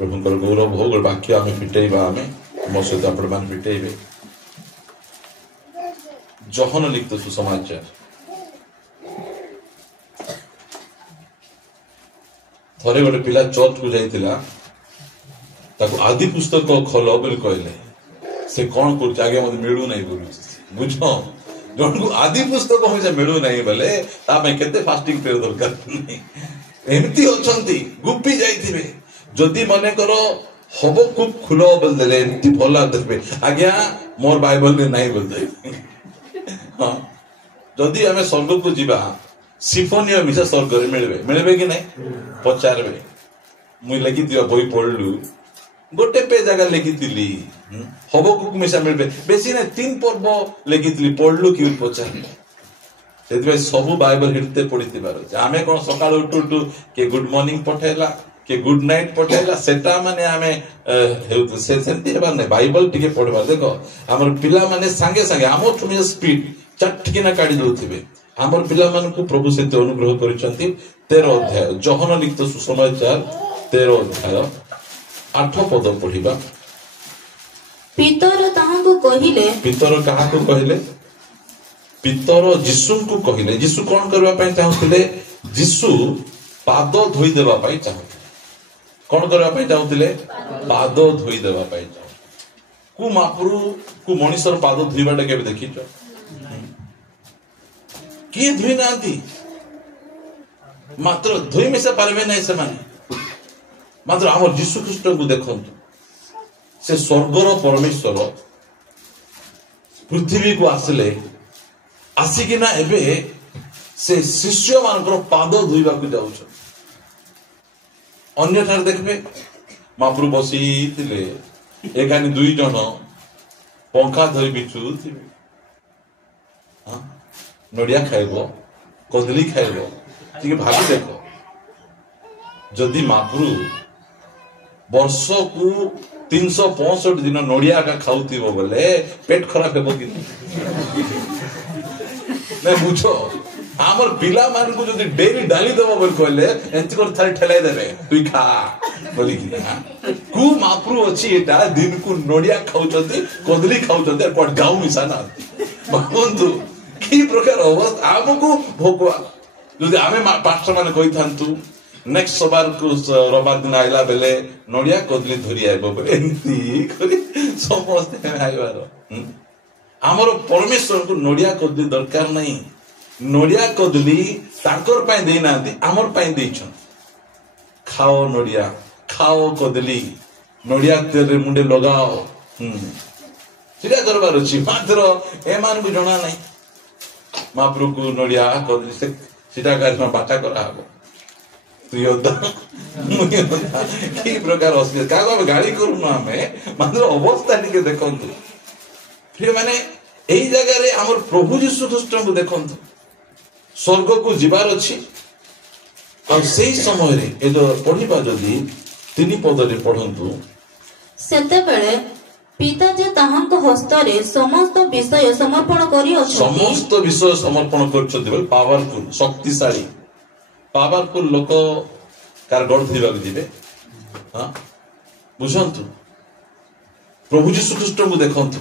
प्रभुଙ୍କର ଗୌରବ ହଉ। ଗୋଟେ ବାକ୍ୟ ଆମେ ଫିଟେଇବା, ଆମେ ମୋ ସହିତ ଆପଣମାନେ ଫିଟେଇବେ। ଯୋହନ ଲିଖିତ ସୁସମାଚାର ଥରେ ଗୋଟେ ପିଲା ଚର୍ଚ୍ଚକୁ ଯାଇଥିଲା, ତାକୁ ଆଦି ପୁସ୍ତକ ଖୋଲ ବୋଲି କହିଲେ। ସେ କଣ କରୁଛି, ଆଜ୍ଞା ମତେ ମିଳୁନାହିଁ ବୋଲୁଛି। ବୁଝ, ଜଣକୁ ଆଦି ପୁସ୍ତକ ହଇସା ମିଳୁନାହିଁ ବୋଲେ ତା ପାଇଁ କେତେ ଫାଷ୍ଟିଂ ପିରିୟଡ଼ ଦରକାର ନାହିଁ। ଏମିତି ଅଛନ୍ତି, ଗୁପି ଯାଇଥିବେ। ଯଦି ମନେକର ହବ ଖୁବ ଖୁଲ ବୋଲିଦେଲେ, ଏମିତି ଭଲ ଦେବେ, ଆଜ୍ଞା ମୋର ବାଇବଲରେ ନାହିଁ ବୋଲିଦେବେ। ହଁ, ଯଦି ଆମେ ସ୍ୱର୍ଗକୁ ଯିବା, ସିଫୋନିୟ ମିଶା ସ୍ୱର୍ଗରେ ମିଳିବେ କି ନାହିଁ ପଚାରବେ। ମୁଇଁ ଲେଖିଥିବା ବହି ପଢିଲୁ, ଗୋଟେ ପେ ଜାଗା ଲେଖିଥିଲି ହବକୁ ମିଶା ମିଳିବେ, ବେଶୀ ନାହିଁ 3 ପର୍ବ ଲେଖିଥିଲି, ପଢିଲୁ କି ପଚାରିଲେ। ସେଥିପାଇଁ ସବୁ ବାଇବଲ ହିଡତେ ପଡିଥିବାର ଅଛି। ଆମେ କଣ ସକାଳୁ ଉଠୁ କିଏ ଗୁଡ ମର୍ଣ୍ଣିଂ ପଠେଇଲା, କିଏ ଗୁଡ ନାଇଟ୍ ପଠେଇଲା, ସେଟା ମାନେ ଆମେ ସେମିତି ହେବାର ନାହିଁ। ବାଇବଲ ଟିକେ ପଢିବା। ଦେଖ ଆମର ପିଲାମାନେ ସାଙ୍ଗେ ସାଙ୍ଗେ ଆମଠୁ ସ୍ପିଡ ଚାଟକିନା କାଢି ଦଉଥିବେ। ଆମର ପିଲାମାନଙ୍କୁ ପ୍ରଭୁ ସେତେ ଅନୁଗ୍ରହ କରିଛନ୍ତି। 13 ଅଧ୍ୟାୟ ଯୋହନ ଲିଖିତ ସୁସମାଚାର 13 ଅଧ୍ୟାୟ 8 ପଦ ପଢିବା। ପିତର ତାହାଙ୍କୁ କହିଲେ, ପିତର କାହାକୁ କହିଲେ? ପିତର ଯୀଶୁଙ୍କୁ କହିଲେ। ଯୀଶୁ କଣ କରିବା ପାଇଁ ଚାହୁଁଥିଲେ? ଯୀଶୁ ପାଦ ଧୋଇ ଦେବା ପାଇଁ ଚାହୁଁଥିଲେ। କଣ କରିବା ପାଇଁ ଚାହୁଁଥିଲେ? ପାଦ ଧୋଇ ଦେବା ପାଇଁ ଚାହୁଁଥିଲେ। କୁ ମାପୁରୁ କୁ ମଣିଷର ପାଦ ଧୋଇବାଟା କେବେ ଦେଖିଛ? କିଏ ଧୋଇ ନାହାନ୍ତି? ମାତ୍ର ଧୋଇ ମିଶା ପାରିବେ ନାହିଁ ସେମାନେ। ମାତ୍ର ଆମର ଯୀଶୁ ଖ୍ରୀଷ୍ଟଙ୍କୁ ଦେଖନ୍ତୁ, ସେ ସ୍ୱର୍ଗର ପରମେଶ୍ୱର ପୃଥିବୀକୁ ଆସିଲେ, ଆସିକିନା ଏବେ ସେ ଶିଷ୍ୟ ମାନଙ୍କର ପାଦ ଧୋଇବାକୁ ଯାଉଛନ୍ତି। ଅନ୍ୟଠାରେ ଦେଖିବେ ମହାପ୍ରଭୁ ବସିଥିଲେ, ଏକାନି 2 ଜଣ ପଙ୍ଖା ଧରି ବିଛୁଥିବେ। ନଡ଼ିଆ ଖାଇବ, କଦଳୀ ଖାଇବ। ଟିକେ ଭାବି ଦେଖ, ଯଦି ମହାପ୍ରଭୁ ବର୍ଷକୁ 365 ଦିନ ନଡ଼ିଆ ଖାଉଥିବ ବୋଲେ ପେଟ ଖରାପ ହେବ କି ନାଇଁ? ବୁଝ, ଆମର ପିଲାମାନଙ୍କୁ ଯଦି ଡେଲି ଡାଲି ଦେବ ବୋଲି କହିଲେ ଏମିତି କରି ଥରେ ଠେଲାଇ ଦେବେ, ତୁଇ ଖା ବୋଲିକି। କୁ ମହାପ୍ରଭୁ ଅଛି ଏଟା ଦିନକୁ ନଡ଼ିଆ ଖାଉଛନ୍ତି, କଦଳୀ ଖାଉଛନ୍ତି, ଆଉ କୁଆଡେ ଗାଉ ମିଶା ନାହାନ୍ତି। ଭାବନ୍ତୁ କି ପ୍ରକାର ଅବସ୍ଥା। ଆମକୁ ଭୋକ, ଯଦି ଆମେ ପାଷ୍ଟର ମାନେ କହିଥାନ୍ତୁ ନେକ୍ସଟ ରବିବାର ଦିନ ଆଇଲା ବେଲେ ନଡ଼ିଆ କଦଳୀ ଧରି ଆଇବ ବୋଲେ, ଏମିତି କରି ସମସ୍ତେ ଆଇବାର। ଆମର ପରମେଶ୍ୱରଙ୍କୁ ନଡ଼ିଆ କଦଳୀ ଦରକାର ନାହିଁ। ନଡ଼ିଆ କଦଳୀ ତାଙ୍କର ପାଇଁ ଦେଇନାହାନ୍ତି, ଆମର ପାଇଁ ଦେଇଛନ୍ତି। ଖାଅ ନଡ଼ିଆ, ଖାଅ କଦଳୀ, ନଡ଼ିଆ ତେଲରେ ମୁଣ୍ଡେ ଲଗାଅ। ସେଟା କରିବାର ଅଛି। ମାତ୍ର ଏମାନଙ୍କୁ ଜଣା ନାହିଁ। ମହାପ୍ରଭୁକୁ ନଡ଼ିଆ କଦଳୀ ସେଟା ବାଟା କରାହବ। କି ପ୍ରକାର ଅସୁବିଧା। କାହାକୁ ଆମେ ଗାଳି କରୁନୁ ଆମେ, ମାତ୍ର ଅବସ୍ଥା ଟିକେ ଦେଖନ୍ତୁ। ମାନେ ଏଇ ଜାଗାରେ ଆମର ପ୍ରଭୁ ଯୀଶୁ ଖ୍ରୀଷ୍ଟଙ୍କୁ ଦେଖନ୍ତୁ, ସ୍ୱର୍ଗକୁ ଯିବାର ଅଛି। ଆଉ ସେଇ ସମୟରେ ଏ ପଢିବା, ଯଦି 3 ପଦରେ ପଢନ୍ତୁ। ସେତେବେଳେ ପିତା ଯେ ତାହାଙ୍କ ହସ୍ତରେ ସମସ୍ତ ବିଷୟ ସମର୍ପଣ କରିଅଛନ୍ତି, ସମସ୍ତ ବିଷୟ ସମର୍ପଣ କରିଛନ୍ତି ବୋଲି ପାୱାରଫୁଲ, ଶକ୍ତିଶାଳୀ ପାୱାରଫୁଲ ଲୋକ କାର ଗଡ଼ ଧୋଇବାକୁ ଯିବେ। ବୁଝନ୍ତୁ, ପ୍ରଭୁ ଯୀଶୁ ଖ୍ରୀଷ୍ଟଙ୍କୁ ଦେଖନ୍ତୁ,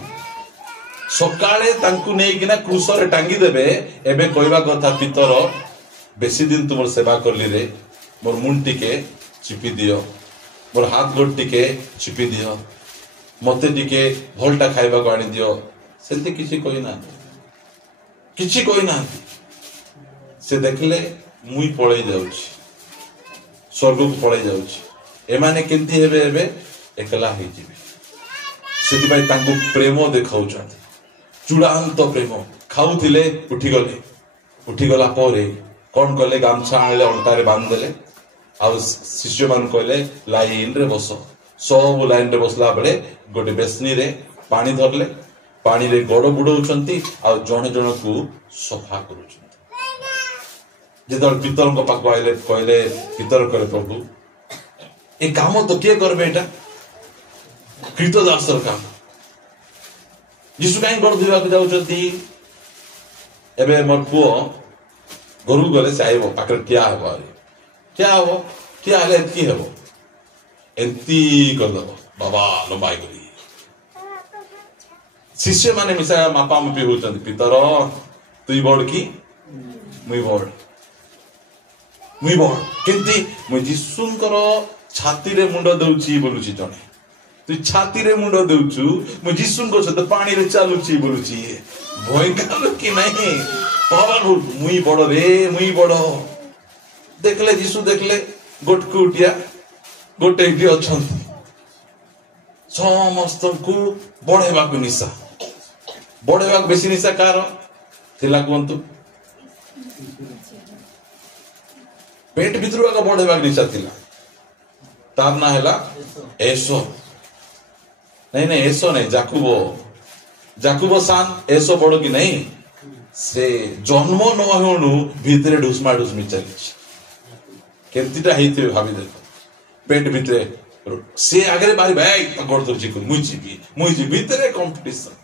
ସକାଳେ ତାଙ୍କୁ ନେଇକିନା କ୍ରୁଶରେ ଟାଙ୍ଗି ଦେବେ। ଏବେ କହିବା କଥା, ପିତର ବେଶୀ ଦିନ ତୁମର ସେବା କଲିରେ, ମୋର ମୁଣ୍ଡ ଟିକେ ଚିପି ଦିଅ, ମୋର ହାତ ଗୋଡ଼ ଟିକେ ଚିପି ଦିଅ, ମତେ ଟିକେ ଭଲଟା ଖାଇବାକୁ ଆଣିଦିଅ। ସେମିତି କିଛି କହିନାହାନ୍ତି, କିଛି କହିନାହାନ୍ତି। ସେ ଦେଖିଲେ ମୁଇଁ ପଳେଇ ଯାଉଛି, ସ୍ୱର୍ଗକୁ ପଳେଇ ଯାଉଛି, ଏମାନେ କେମିତି ହେବେ? ଏବେ ଏକଲା ହେଇଯିବେ। ସେଥିପାଇଁ ତାଙ୍କୁ ପ୍ରେମ ଦେଖାଉଛନ୍ତି, ଚୂଡ଼ାନ୍ତ ପ୍ରେମ। ଖାଉଥିଲେ, ଉଠିଗଲେ। ଉଠିଗଲା ପରେ କଣ କଲେ? ଗାମୁଛା ଆଣିଲେ, ଅଣ୍ଟାରେ ବାନ୍ଧିଦେଲେ। ଆଉ ଶିଷ୍ୟ ମାନଙ୍କୁ କହିଲେ ଲାଇନରେ ବସ। ସବୁ ଲାଇନରେ ବସିଲା ବେଳେ ଗୋଟେ ବେସନୀରେ ପାଣି ଧରିଲେ, ପାଣିରେ ଗୋଡ ବୁଡଉଛନ୍ତି, ଆଉ ଜଣେ ଜଣକୁ ସଫା କରୁଛନ୍ତି। ଯେତେବେଳେ ପିତରଙ୍କ ପାଖକୁ ଆଇଲେ, କହିଲେ, ପିତର କହିଲେ, ପ୍ରଭୁ ଏ କାମ ତ କିଏ କରିବେ? ଏଇଟା କ୍ରୀତଦାସର କାମ। ଯୀଶୁ କାହିଁ ଗୋଡ଼ ଧୋଇବାକୁ ଯାଉଛନ୍ତି? ଏବେ ମୋର ପୁଅ ଘରକୁ ଗଲେ ସେ ଆଇବ, ପାଖରେ ଠିଆ ହବ, ଠିଆ ହବ, ଠିଆ ହେଲେ ଏତିକି ହେବ। एंती करदब बाबा लंबाई करी शिष्य माने मिसा मापा मापी होचंती पितर तुई बड़ की मुई बड़ केंती मुई जीसुंकर छाती रे मुंड दउची बोलुची जणे तु छाती रे मुंड दउचु मुई जीसुंकर सहित पानी रे चालुची बोलुची भयंकर कि नहीं पावरफुल मुई बड़ रे मुई बड़ देखले जीसु देखले गोटकुटिया गोटे अछंती समस्त को बढ़ेवा निशा बढ़ेवा बेसी निशा कार थिला कहतु पेट भितर का बढ़ेवा निशा थिला तार ना हैला एसो नहीं एसो नहीं जाकुबो सान एसो बड़ कि नहीं से जन्म न होनु भितरे ढुसमा ढुसमी चली केमतीटा हेइथे भाबी देखो पेट भितरे से आगे बारी भाई गोड़ तो जिको मुई जी भितरे कंपटीशन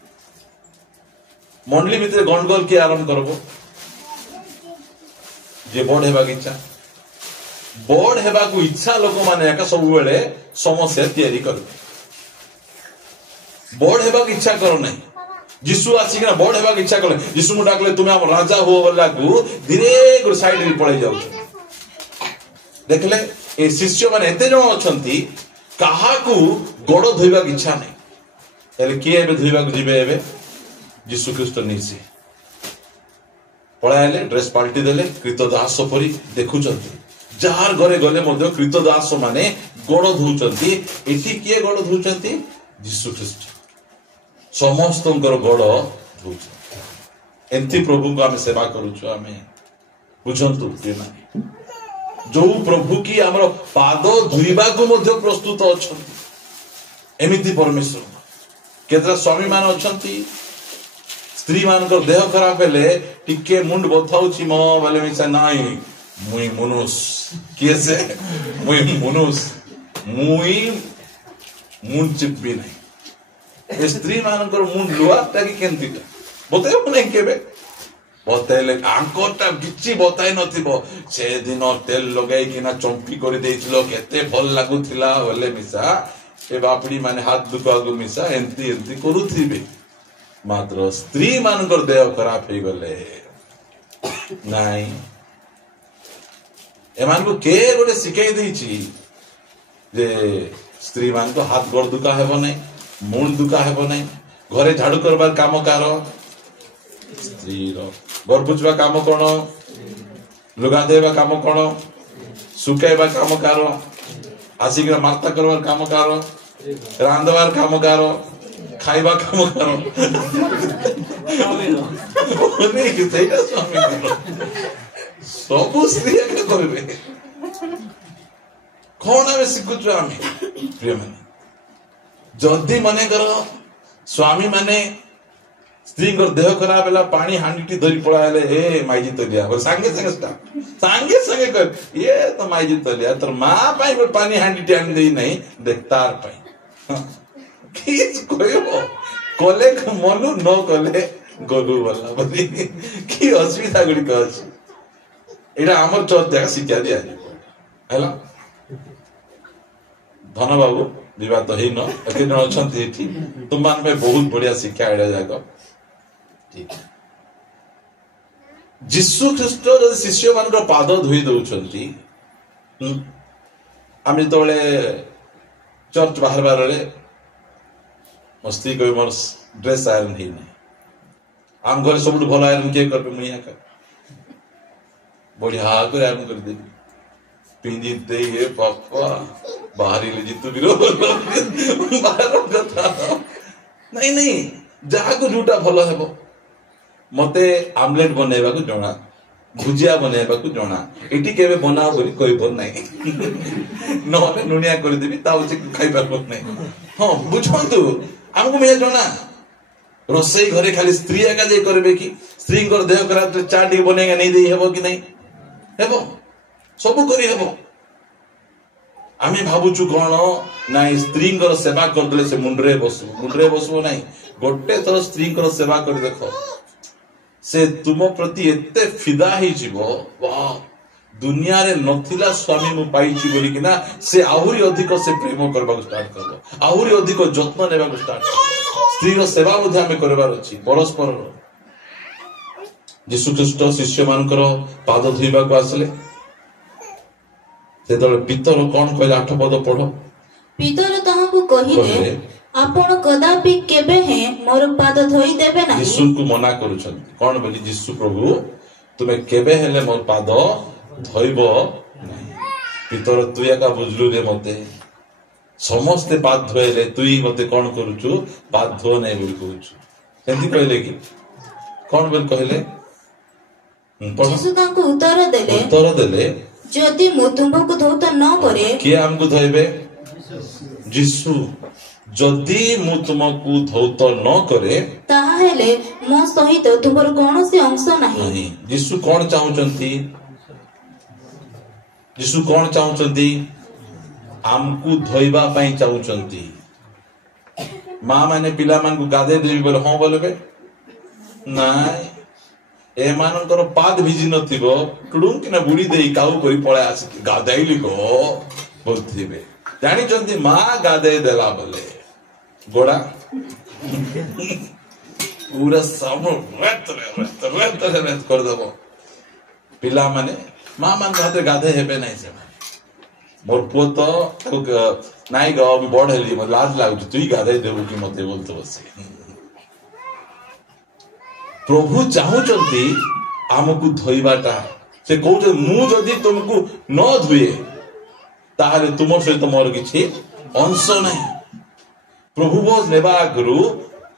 मंडली भितरे गंडगोल के आरंभ करबो जे बड़ हेबा को इच्छा लोक माने एका सब बेले समस्या तैयारी करबे बड़ हेबा को इच्छा करो नहीं जिसु आसिकना बड़ हेबा को इच्छा कले जिसु मु डाकले तुमे हम राजा हो बोला को धीरे गुड साइड रे पळै जाउ देखले ए शिष्य माने एते जण अछंती काहाकू गोड़ धोइबा की इच्छा नहीं एले किए एबे धोइबा को जिबे एबे यीशु ख्रीष्ट निसी पळायले ड्रेस पाल्टी देले कृतदास परी देखुचंती जार घरे गले मध्य कृतदास माने गोड़ धोउचंती एठी किए गोड़ धोउचंती यीशु ख्रीष्ट समस्तंकर गोड़ धोउचंती एंती प्रभु को आमे सेवा करूछु आमे बुझंतु प्रिय माने जो प्रभु की आमर पाद धुईबा को मध्य प्रस्तुत अछंती एमिति परमेश्वर केतरा स्वामी मान अछंती स्त्री मान को देह खराब हेले टिके मुंड बथाउची म बोले मिसा नाही मुई मनुष केसे मुई मनुष मुई मुंड चिपबी नहीं ए स्त्री मान को मुंड लुआ ताकि केंती बते नहीं केबे बतैले आंकोटा किछि बताई नथिबो से दिन तेल लगाई किना चंपी कर देइछलो केते भल लागुथिला बोले मिसा ए बापड़ी माने हाथ दुखा को मिसा एंती एंती करूथिबे मात्र स्त्री मानकर देह खराब हे गले नाही एमान को के गोटे सिखाई देइछि जे स्त्री मान को हाथ गोड़ दुखा हेबो नै मुंड दुखा हेबो नै घरे झाड़ू करबार काम कार स्त्री रो घर बुझवा काम कौन लुगा देवा काम कौन सुखाइबा काम कार आसिक मार्ता करवार काम कार रांधवार काम कार खाइबा काम कार सब स्त्री करबे कौन आमे शिखुछु आमे प्रिय माने जदी मने कर स्वामी माने स्त्री देह खराब है पानी हांडी धरी पड़ाले हे माइजी तलिया सांगे संगे कर ये तो माइजी तलिया तर माँ पाई पानी हांडी आनी दे नहीं देख तार पाई कले मनु न कले गलु वाला बोली कि असुविधा गुड़िक अच्छी एटा आमर चर्च जगह शिक्षा दिया है धन बाबू विवाद तो न एते जण अछंती एठी तुम मान पे बहुत बढ़िया शिक्षा एडा जाक जीशु ख्रीष्ट जब शिष्य मान पाद धोई दौरान आम जो चर्च बाहर बार मो स्त्री कह मोर ड्रेस आयरन है आम घर सब भल आयरन किए कर मुझे बढ़िया कर आयरन कर देवी पिंधि दे पापा बाहरी ले जीतु बाहर कथा नहीं जहाँ को जोटा भल हे मते आमलेट बनैबा को जणा भुजिया बनैबा को जणा एटी केबे बनाओ बोली कहबो नाही नहले नुनिया कर देबी ताउ से खाइ पाबो नाही हां बुझंतु हमको मिया जणा रोसई घरे खाली स्त्री एका जे करबे कि स्त्री कर देह खराब तो चाटी बनेगा नहीं देई हेबो कि नहीं हेबो सब करी हेबो आमे भाबुचु कोन नाही स्त्री कर सेवा कर देले से मुंडरे बसबो नाही गोटे थर स्त्री कर सेवा कर देखो से तुम प्रति एते फिदा ही जीवो वाह दुनिया रे नथिला स्वामी मु पाइछि बोली कि ना से आहुरी अधिक से प्रेम करबा स्टार्ट करबो आहुरी अधिक जत्न लेबा स्टार्ट करबो स्त्री रो सेवा मध्ये हमें करबार अछि परस्पर यीशु ख्रीष्ट शिष्य मानकर पाद धोइबा को आसले से तळे पितर कोन कहले 8 पद पढो पितर ताहाकु कहिले आपण कदापि केबे हे मोर पाद धोई देबे ना यीशु को मना करूछंती कोन बोली यीशु प्रभु तुमे केबे हेले मोर पाद धोइबो नहीं पितर तू एका बुझलु रे मते समस्त पाद धोइले तुई मते कोन करूछु पाद धो नै बोल कहूछु सेंती कहले कि कोन बोल कहले यीशु तांको उत्तर देले जदि मु तुमको धौत न करे किए हमको धोइबे यीशु जदि मु तुमको धौत न करे ताहा हेले मो सहित तुमर कोनोसी अंश नाही यीशु कोन चाहुचंती यीशु कोन चाहुचंती हमको धोइबा पई चाहुचंती मां माने पिला मान को गादे देबी बोले हां बोलबे नाय ए मानकर पाद भिजी नथिबो टुडुम किना बुडी देई काउ कोई पळे आसी गादाइली को बोलथिबे जानि जंती मां गादे देला बोले गोड़ा पूरा सामो रेत कर दबो पिला माने मां मान हाथे गादे हेबे नै से मोर पुओ तो नाइ ग अभी बड़ हेली म लाज लागु तुई गादे देबो कि मते बोलतो बसे प्रभु चाहुचंती आमको धोइबाटा से कहू मु जदि तुमको न धुए ताहले तुम सहित मोर किछि अंश नहीं प्रभु बोझ नेबा आगु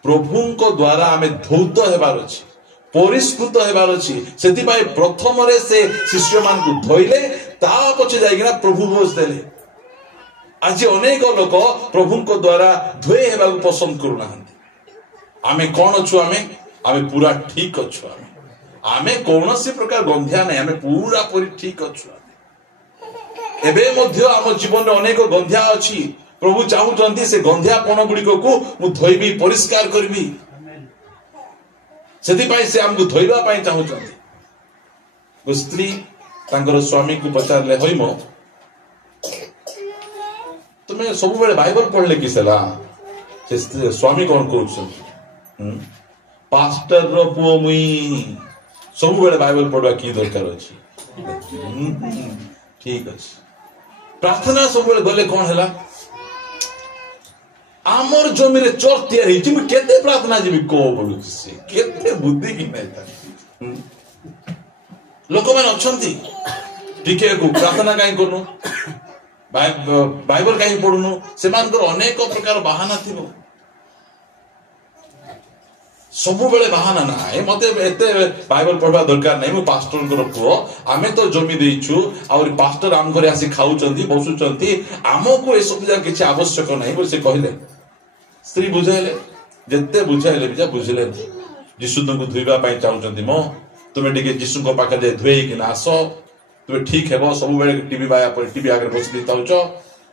प्रभुंको द्वारा आमे धौत हेबार अछि परिष्कृत हेबार अछि सेति पाई प्रथम रे से शिष्य मान को धोइले ता पछे जाइगिना प्रभु बोझ देले आज अनेक लोक प्रभुंको द्वारा धोए हेबा को पसंद करू नाहंती आमे कोन अछु आमे पूरा ठीक अछु आमे कौनसी प्रकार गंध्या नहीं आमे पूरा पूरी ठीक अछु एबे मध्य आम जीवन रे अनेक गंध्या अछि प्रभु चाहुचंती से गंध्यापन गुड़िक को मु धोइबी परिष्कार करबी सेति पाई से हमको धोइबा पाई चाहुचंती वो स्त्री तांकर स्वामी को पचारले होइमो तुमे सब बेले बाइबल पढ़ले किसला से स्वामी कोन कहउछन पास्टर रो पुओ मुई सब बेले बाइबल पढ़वा की दरकार अछि ठीक अछि प्रार्थना सब बेले गले कोन हला आमर जमी रे चोर तैयार हिची मु केते प्रार्थना जीवी को बोलु से केते बुद्धि कि नै था लोक मन अछंती टिके को प्रार्थना काई करनु बाइबल काई पढुनु सेमानकर अनेक प्रकार बहाना थिबो सब बेले बहाना ना ए मते एते बाइबल पढ़वा दरकार नै मु पास्टर को पुओ आमे तो जमी देइछु और पास्टर आम घरे आसी खाउचंती बसुचंती आमको ए सब जा किछि आवश्यक नै बोल से कहले स्त्री बुझाइले जत्ते बुझाइले बिजा बुझले यीशु तुमको धुइबा पाई चाहुचंती मो तुमे टिके यीशु को पाखे जे धुई कि ना आसो तुमे ठीक हेबो सब बेले टीवी बाया पर टीवी आगे बसि दिताउचो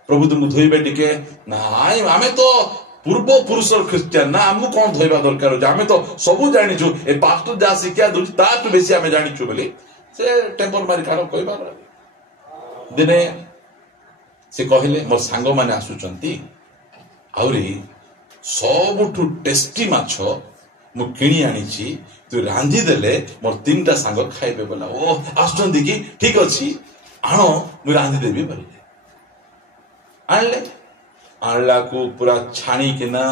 प्रभु तुमको धुइबे टिके नाइ आमे तो पूर्व पुरुष ख्रिस्टियन ना हमको कौन धोइबा दरकार हो आमे तो सबु जानिछु ए पास्टर जा शिक्षा दुछ ताटु बेसी आमे जानिछु बोली से टेम्पर मारी खानो कहबा दिने से कहिले मोर सांग माने आसुचंती आउरी सबुठु टेस्टी माछो मु किणी आनिछि तू रांधी देले मोर तीनटा सांग खाइबे बोला ओ आसुचंती की ठीक अछि आनो मु रांधी देबी बोली आनले आनला को पूरा छाणी किना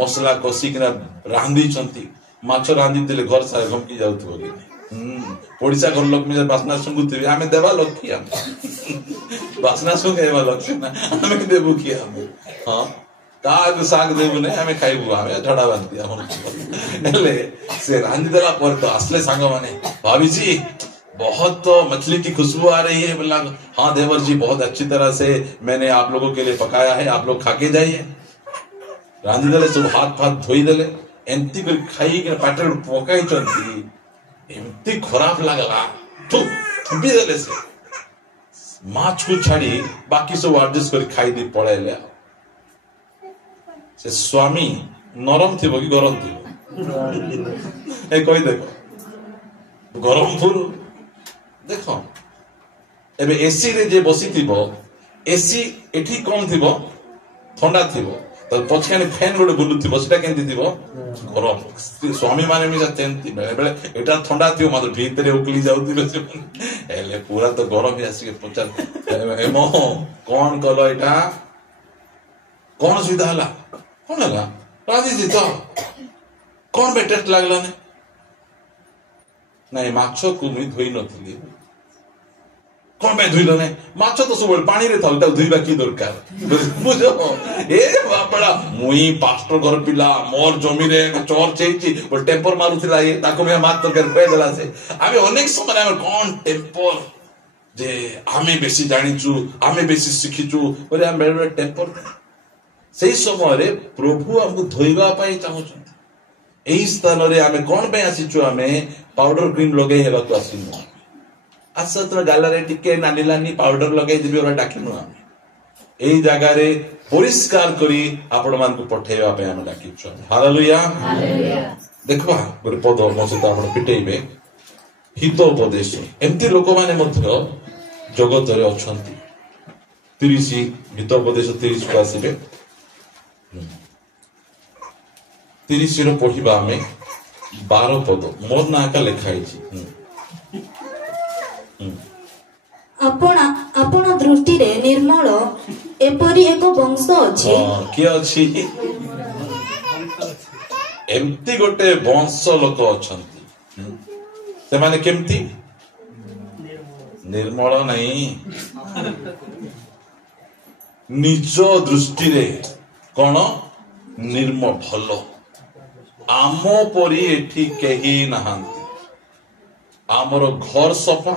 मसला कसी किना रांधी चंती माछ रांधी देले घर सारे घमकी जाउथबो कि ओडिसा घर लोक में बासना सुंगुतबे हमें देबा लोक की हम बासना सुंगेबा लोक ना हमें देबो की हम हां ताग साग देबो नै हमें खाइबो हमें झड़ा बांधी हम ले से रांधी देला पर तो असले सांग माने भाभी जी बहुत तो मछली की खुशबू आ रही है बोला हाँ देवर जी बहुत अच्छी तरह से मैंने आप लोगों के लिए पकाया है आप लोग खा के जाइए रांधी देले सब हाथ धोई देले एंती कर खाई के पाटे पकाई चंती एंती खराब लागला तो थंबी देले से माछ को छाड़ी बाकी सब एडजस्ट कर खाई दी पळेले से स्वामी नरम थिबो कि गरम थिबो ए कहि देखो गरम फुल देखो एबे एसी रे जे बसी थिबो एसी एठी कोन थिबो ठंडा थिबो तो पछियाने फैन गोटे बुलुथिबो सेटा केंति थिबो गरम स्वामी माने मिसा तेंति बेले बेले एटा ठंडा थिबो मात्र भीतरे उकली जाउथिबो से एले पूरा तो गरम ही आसी के पचार एमो कोन कलो एटा कोन सुविधा हला कोन लगा राजी जी तो कोन बे टेस्ट लागला ने नहीं माछो को मी धोई नथिली कोन पे धुइलो ने माछो तो सब पानी रे थाउ धुइबा की दरकार बुझो ए बापड़ा मुई पास्टर घर पिला मोर जमी रे चोर चेची वो टेम्पर मारुथिला ए ताको में मात तो कर पे देला से आबे अनेक समय हम कोन टेम्पर जे आमे बेसी जानिचु आमे बेसी सिखिचु बोले हम बेरे टेम्पर सेही समय रे प्रभु हमको धोइबा पाई चाहछन एही स्थान रे आमे कोन पे आसीचु आमे पाउडर क्रीम लगे हेबा को आसीनु आसा तो गालारे टिके नानी लानी पाउडर लगे दिबी ओरा डाकिनु आमे एही जगह रे परिष्कार करी आपण मान को पठेवा पे हम डाकिछु हालेलुया हालेलुया देखबा गोरे पद मो सहित आपण पिटेइबे हितोपदेश एमती लोक माने मध्य जगत रे अछंती 30 हितोपदेश 30 को आसीबे 30 रो पढिबा हमें 12 पद मोर ना का लिखाई छी आपण दृष्टि रे निर्मल एपरी एक वंश अछि के अछि एमती गोटे वंश लोक अछंती से माने केमती निर्मल नहीं निज दृष्टि रे कोन निर्मल भलो आमो परी एठी केही नहांती आमर घर सफा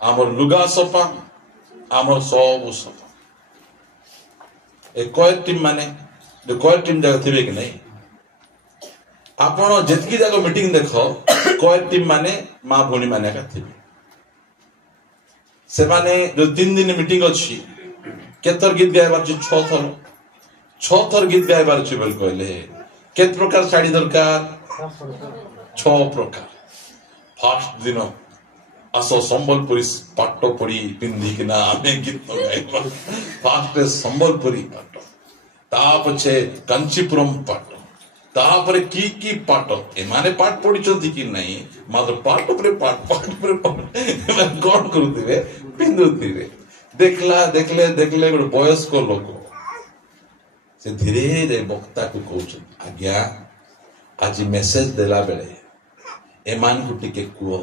आमर लुगा सफा आमर सब सफा ए कोय टीम माने जो कोय टीम जगह थिबे कि नहीं आपण जेतकी जगह मीटिंग देखो कोय टीम माने मां भोनी माने का थिबे से माने जो 3 दिन मीटिंग अछि केतर गीत गायबार छी 6 थर गीत गायबार छी बोल कहले केत प्रकार साड़ी दरकार 6 प्रकार फर्स्ट दिन आसो संबलपुरी पाट पड़ी पिंधी कि ना आमे गीत गाइबा फास्ट संबलपुरी पाट ता पछे कांचीपुरम पाट ता पर की पाट ए माने पाठ पढ़ी चंती कि नहीं मात्र पाट पर पाट कोन करूथिबे पिंधुथिबे देखले गोटे वयस्क लोक से धीरे धीरे वक्ता को कहउछ आज्ञा आज मेसेज देला बेले एमान को टिके कुओ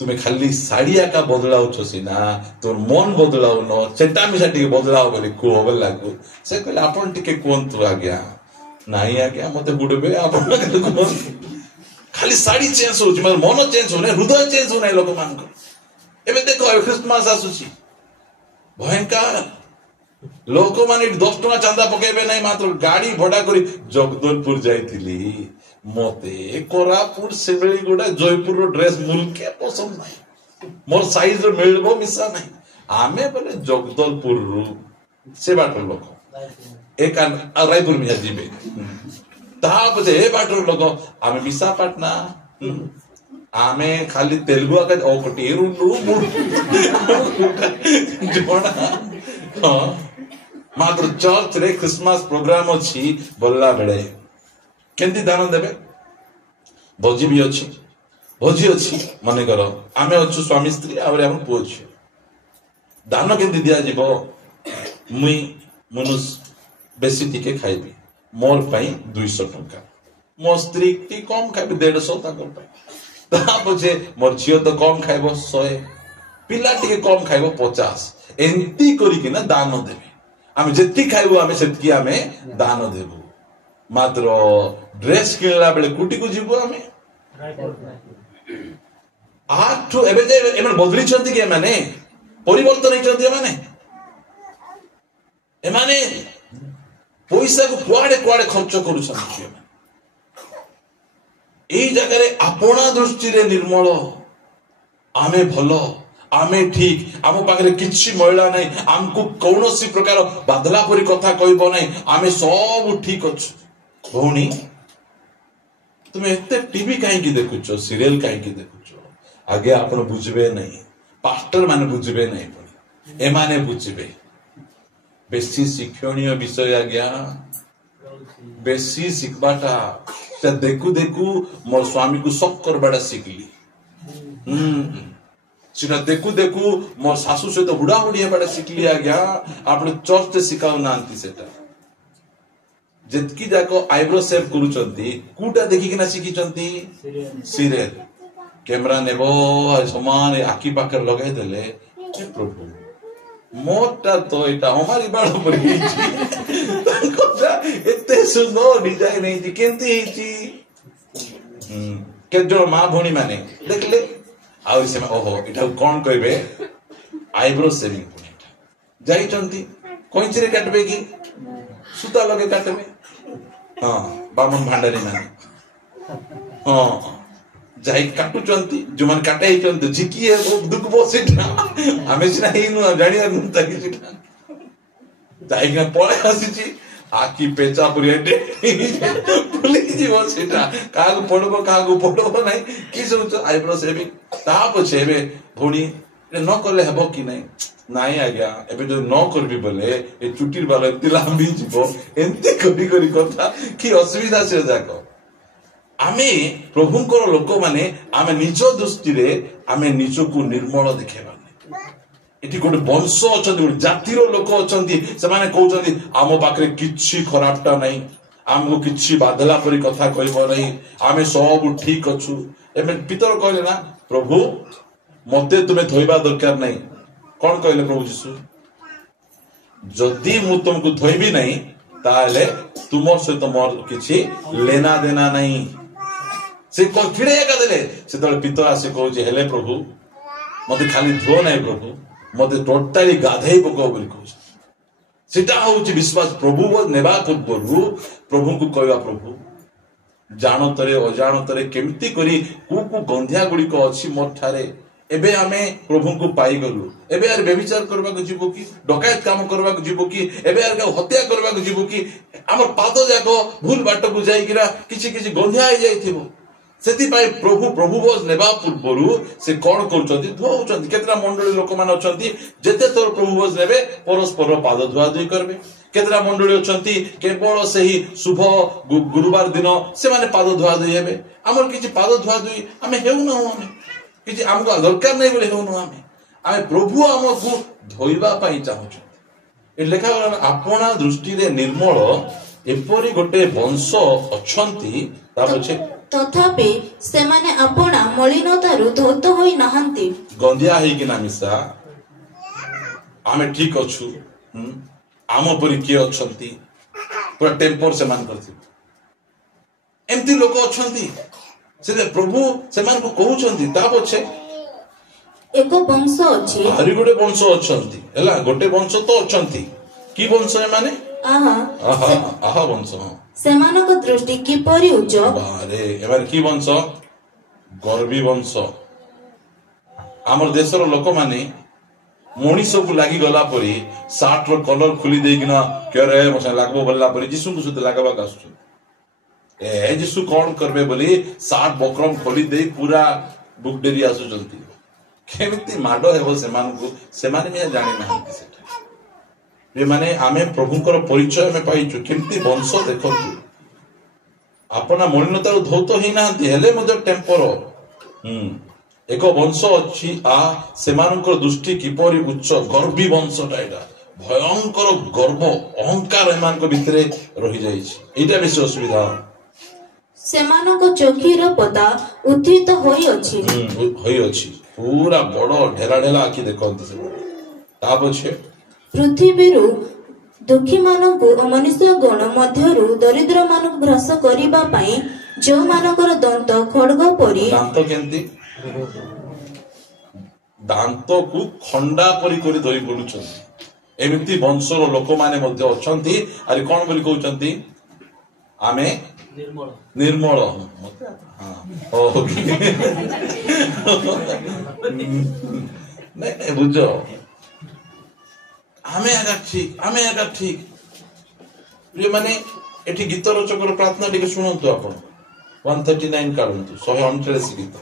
तुम्हें खाली साड़िया का बदलाव छी ना तोर मन बदलाव न सेटा मिसा टिके बदलाव बोली को होबे लागु से कहले आपण टिके कोंतु आज्ञा नाही आज्ञा मते बुडबे आपण खाली साड़ी चेंज होची मतलब मन चेंज होने हृदय चेंज होने लोक मान को एबे देखो क्रिसमस आसुची भयंकर लोक माने 10 टका चांदा पकेबे नहीं मात्र गाड़ी भड़ा करी जगदलपुर जाईतिली मते कोरापुर सेबेली गोडा जयपुर रो ड्रेस मुलके पसंद नहीं मोर साइज रो मिलबो मिसा नहीं आमे बोले जगदलपुर रो से बाटर लोक एक रायपुर में जीबे ता बजे ए बाटर लोक आमे विशाखापट्टना आमे खाली तेलुगु का ओकटी रू जोड़ा हां मात्र चर्च रे क्रिसमस प्रोग्राम अछि बोलला बेले केंती दान देबे भोजी भी अछि माने करो आमे अछु स्वामी स्त्री आबरे हम पुछि दान केंती दिया जीवो मुई मनुष बेसी टिके खाइबी मोर पई 200 टका मो स्त्री टी कम खाइबी 150 तक पई ता पछे मोर झियो तो कम खाइबो 100 पिला टिके कम खाइबो 50 एंती करी कि ना दान देबे आमे जेति खाइबो आमे सेतकी आमे दान देबो मात्र ड्रेस किनला बेले कुटी को जीवो आमे आठ एबे एमन बदली छथि के माने परिवर्तन नै छथि माने एमाने पैसा को कुआडे खर्च करू छथि एई जगह रे आपणा दृष्टि रे निर्मल आमे भलो आमे ठीक आम पाखे किछि महिला नहीं आमको कौनसी प्रकार बादला परी कथा कहबो नहीं आमे सब ठीक अछि भौणी तुम्हें एते टीवी काहे की देखुछो सीरियल काहे की देखुछो आगे आपण बुझबे नहीं पास्टर माने बुझे नहीं पड़े एमाने बुझे बेसी शिक्षणीय विषय आज्ञा बेसी शिखबाटा देखू देखू मोर स्वामी को सब करवाटा शिखली सीटा देखू देखू मोर शाशु सहित हुड़ा हुड़ी हेबाटा शिखली आज्ञा आपने चर्च से शिखाऊ नांती सेटा जितकी जाको आईब्रो सेव करूचंती कूटा देखी किना शिखिचंती सीरियल कैमरा नेबो समान आखि पाकर लगाई देले प्रभु मोटा तो इटा हमारी बाड़ पर एते सुंदर डिजाइन है केंती है के जो मां भणी माने देखले आउ से ओहो इटा कोन कहबे आईब्रो सेविंग पॉइंट जाई चंती कोइचरे काटबे की सुता लगे काटबे हां बामन भांडारी माने हां जाई काटू चंती जो मन काटे ही चंती झिकी है वो दुख बोसिना हमें सिना ही नु जानी न तकी सिना जाई के पळे आसीची आकी पेचा पुरिएटे पुली जीव सिना कागु पडबो नाही कि सोच आईब्रो सेविंग ता पछेबे भोणी न करले हेबो कि नाही नाही आज्ञा एबे जो न करबी बोले ए चुटीर बाल एति लांबी जीवो एंती करी कथा कि असुविधा से जाको आमे प्रभुंकर लोक माने आमे निज दृष्टि रे आमे निजको निर्मल देखेबा एठी गोटे वंश अछंती गोटे जातिर लोक अछंती से माने कहउछंती आमो पाखरे किछि खराबटा नाही आमको किछि बादला परी कथा कहबो नाही आमे सब ठीक अछु एमे पितर कहले ना प्रभु मते तुमे धोइबा दरकार नाही कोन कहले प्रभु यीशु जदी मु तुमको धोइबी नाही ताले तुमर सहित मोर किछि लेना देना नहीं से कोन खिड़े का देले से तळे पितर आसे कहउछि हेले प्रभु मते खाली धो नाही प्रभु मते टोटली गाधेई पको बोली कहउछि सेटा होउछि विश्वास प्रभु नेबा पूर्वरु प्रभु को कहवा प्रभु जानतरे अजानतरे केमती करी को गंधिया गुडी को अछि मोर ठारे एबे आमे प्रभु को पाई गलु एबे यार व्यभिचार करबा को जीवो की डकायत काम करबा को जीवो की एबे यार हत्या करबा को जीवो की हमर पादो जाको भूल बाट को जाई गिरा किछि किछि गंधिया आइ जाइथिबो सेति पाई प्रभु बोझ नेबा पूर्वरु से कोन करचंती धोउचंती केतरा मंडली लोक मान अछंती जेते तोर प्रभु बोझ नेबे परस्पर पाद धुआ धुई करबे केतरा मंडली अछंती केवल सही शुभ गुरुवार दिन से माने पाद धुआ धुई हेबे हमर किछि पाद धुआ धुई हमें हेउ न हमें किछि हमको दरकार नै बोले हेउ न हमें प्रभु हमको धोइबा पाई चाहउछंती ए लेखा आपणा दृष्टि रे निर्मल एपरी गोटे वंश अछंती ता पछे तथापि सेमाने आपणा मलिनतारु धौत होई नाहंती गंदिया हेई कि ना मिसा आमे ठीक अछु आम परि के अछंती पूरा टेम्पर से मान करथि एम्ति लोक अछंती से प्रभु से मान को कहउछंती ता पछे एको वंश अछि हरि गोटे वंश अछंती हैला गोटे वंश तो अछंती की वंश है माने आहा वंश सेमानक दृष्टि किपरि उच्च बारे एबार की वंश गर्वी वंश हमर देशर लोक माने मनीष को लागी गला परी सार्ट रो कलर खुली देगिना केरे मसे लागबो बोलला परी जिसु को सुते लागबा कासु ए जिसु कोन करबे बोली सार्ट बक्रम खोली दे पूरा बुक डेरी आसु जल्दी केमिति माडो हेबो से माने मे जानि ना सेटा ये माने आमे प्रभुंकर परिचय में पाइछु केमती वंश देखंतु आपना मलिनता धौत ही नांती हेले मदर टेम्पर एक वंश अछि आ सेमानकर दृष्टि किपरि उच्च गर्वी वंशटा एटा भयंकर गर्व अहंकार एमान को भितरे रहि जाइछि एटा बेसी असुविधा सेमानक चोखीर पता उत्थित होई अछि पूरा बड़ ढेला ढेला आखि देखंतु से ता पछे पृथ्वीरु दुखी मानकु मनुष्य गण मध्यरु दरिद्र मानक ग्रास करिबा पई जो मानकर दंत खड्ग परी दांत केंती दांत को खंडा परी करी धरि बोलुछन एमिति वंशर लोक माने मध्य अछंती अरे कोन बोली कहउछंती आमे निर्मल हां ओके नहीं बुझो आमे आगा ठीक ये माने एठी गीत रचकर प्रार्थना टिके सुनंतु आपण 139 काढंतु 139 गीत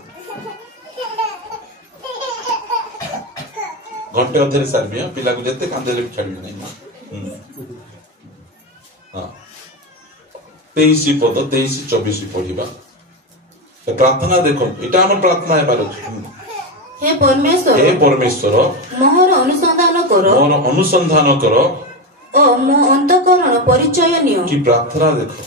घंटे अधे सारी पिला को जिते कांदे छाड़ी नहीं 23 पद 23-24 पढ़ा प्रार्थना देखो इटा हमर प्रार्थना हेबार अछि हे परमेश्वर मोहर अनुसंधान करो ओ मो अंतःकरण परिचय नियो कि प्रार्थना देखो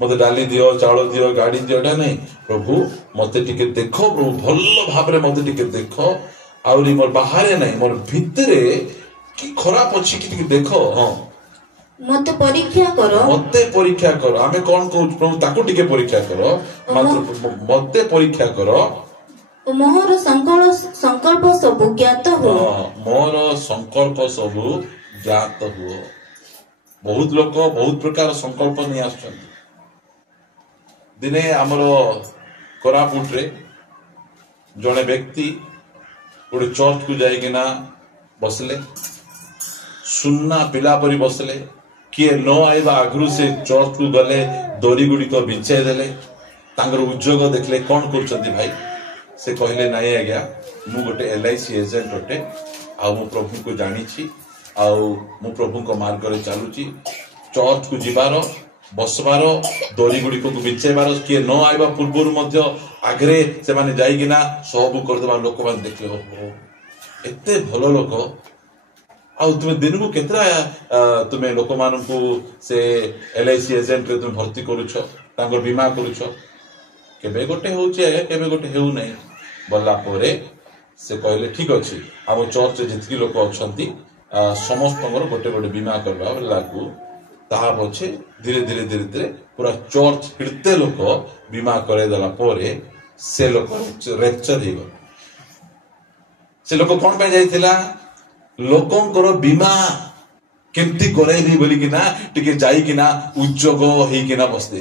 मते डाली दियो चावल दियो गाड़ी दियो एटा नहीं प्रभु मते टिके देखो प्रभु भल्लो भाबरे मते टिके देखो आउरी मोर बाहरे नहीं मोर भितरे कि खराब अछि कि टिके देखो हां मते परीक्षा करो आमे कोन कहू प्रभु ताको टिके परीक्षा करो मते परीक्षा करो मोहर संकल्प सब ज्ञात हो मोर संकल्प सब ज्ञात हो बहुत लोक बहुत प्रकार संकल्प नहीं आछन दिने हमरो कोरापुट रे जने व्यक्ति गोटे चर्च को जाइकिना बसले सुन्ना पिला परी बसले किए न आइबा आगु से चर्च को गले दरी गुड़िक बिछाई देले तांगर उद्योग देखले कौन करछंती भाई से कहले नहीं आज्ञा मु गोटे LIC एजेंट होटे आ मु प्रभु को जानी छी आ मु प्रभु को मार्ग रे चालुची चर्च को जिबार बसबार दरी गुड़िक को बिछाइबार किए न आइबा पूर्वर मध्य आगरे से माने जाइकिना सब कर देबा लोक मान देखले हो एते भलो लोक आ तुम दिन को केतरा तुम्हें लोक मान को से LIC एजेंट रे तुम भर्ती करूछ तांगर बीमा करूछ केबे गोटे होचे केबे गोटे हेउ नहीं बोला परे से कहले ठीक अछि अब चर्च जितकी लोक अछंती समस्त गोटे गोटे बीमा करबा लागू ताहा पछे धीरे धीरे धीरे धीरे पूरा चर्च हिड़ते लोक बीमा करे दला परे से लोक रेक्चर हिगो से लोक कोन पे जाइथिला लोकंकर बीमा केमती करैबी बोली किना टिके जाई किना उद्योग हेई किना बसते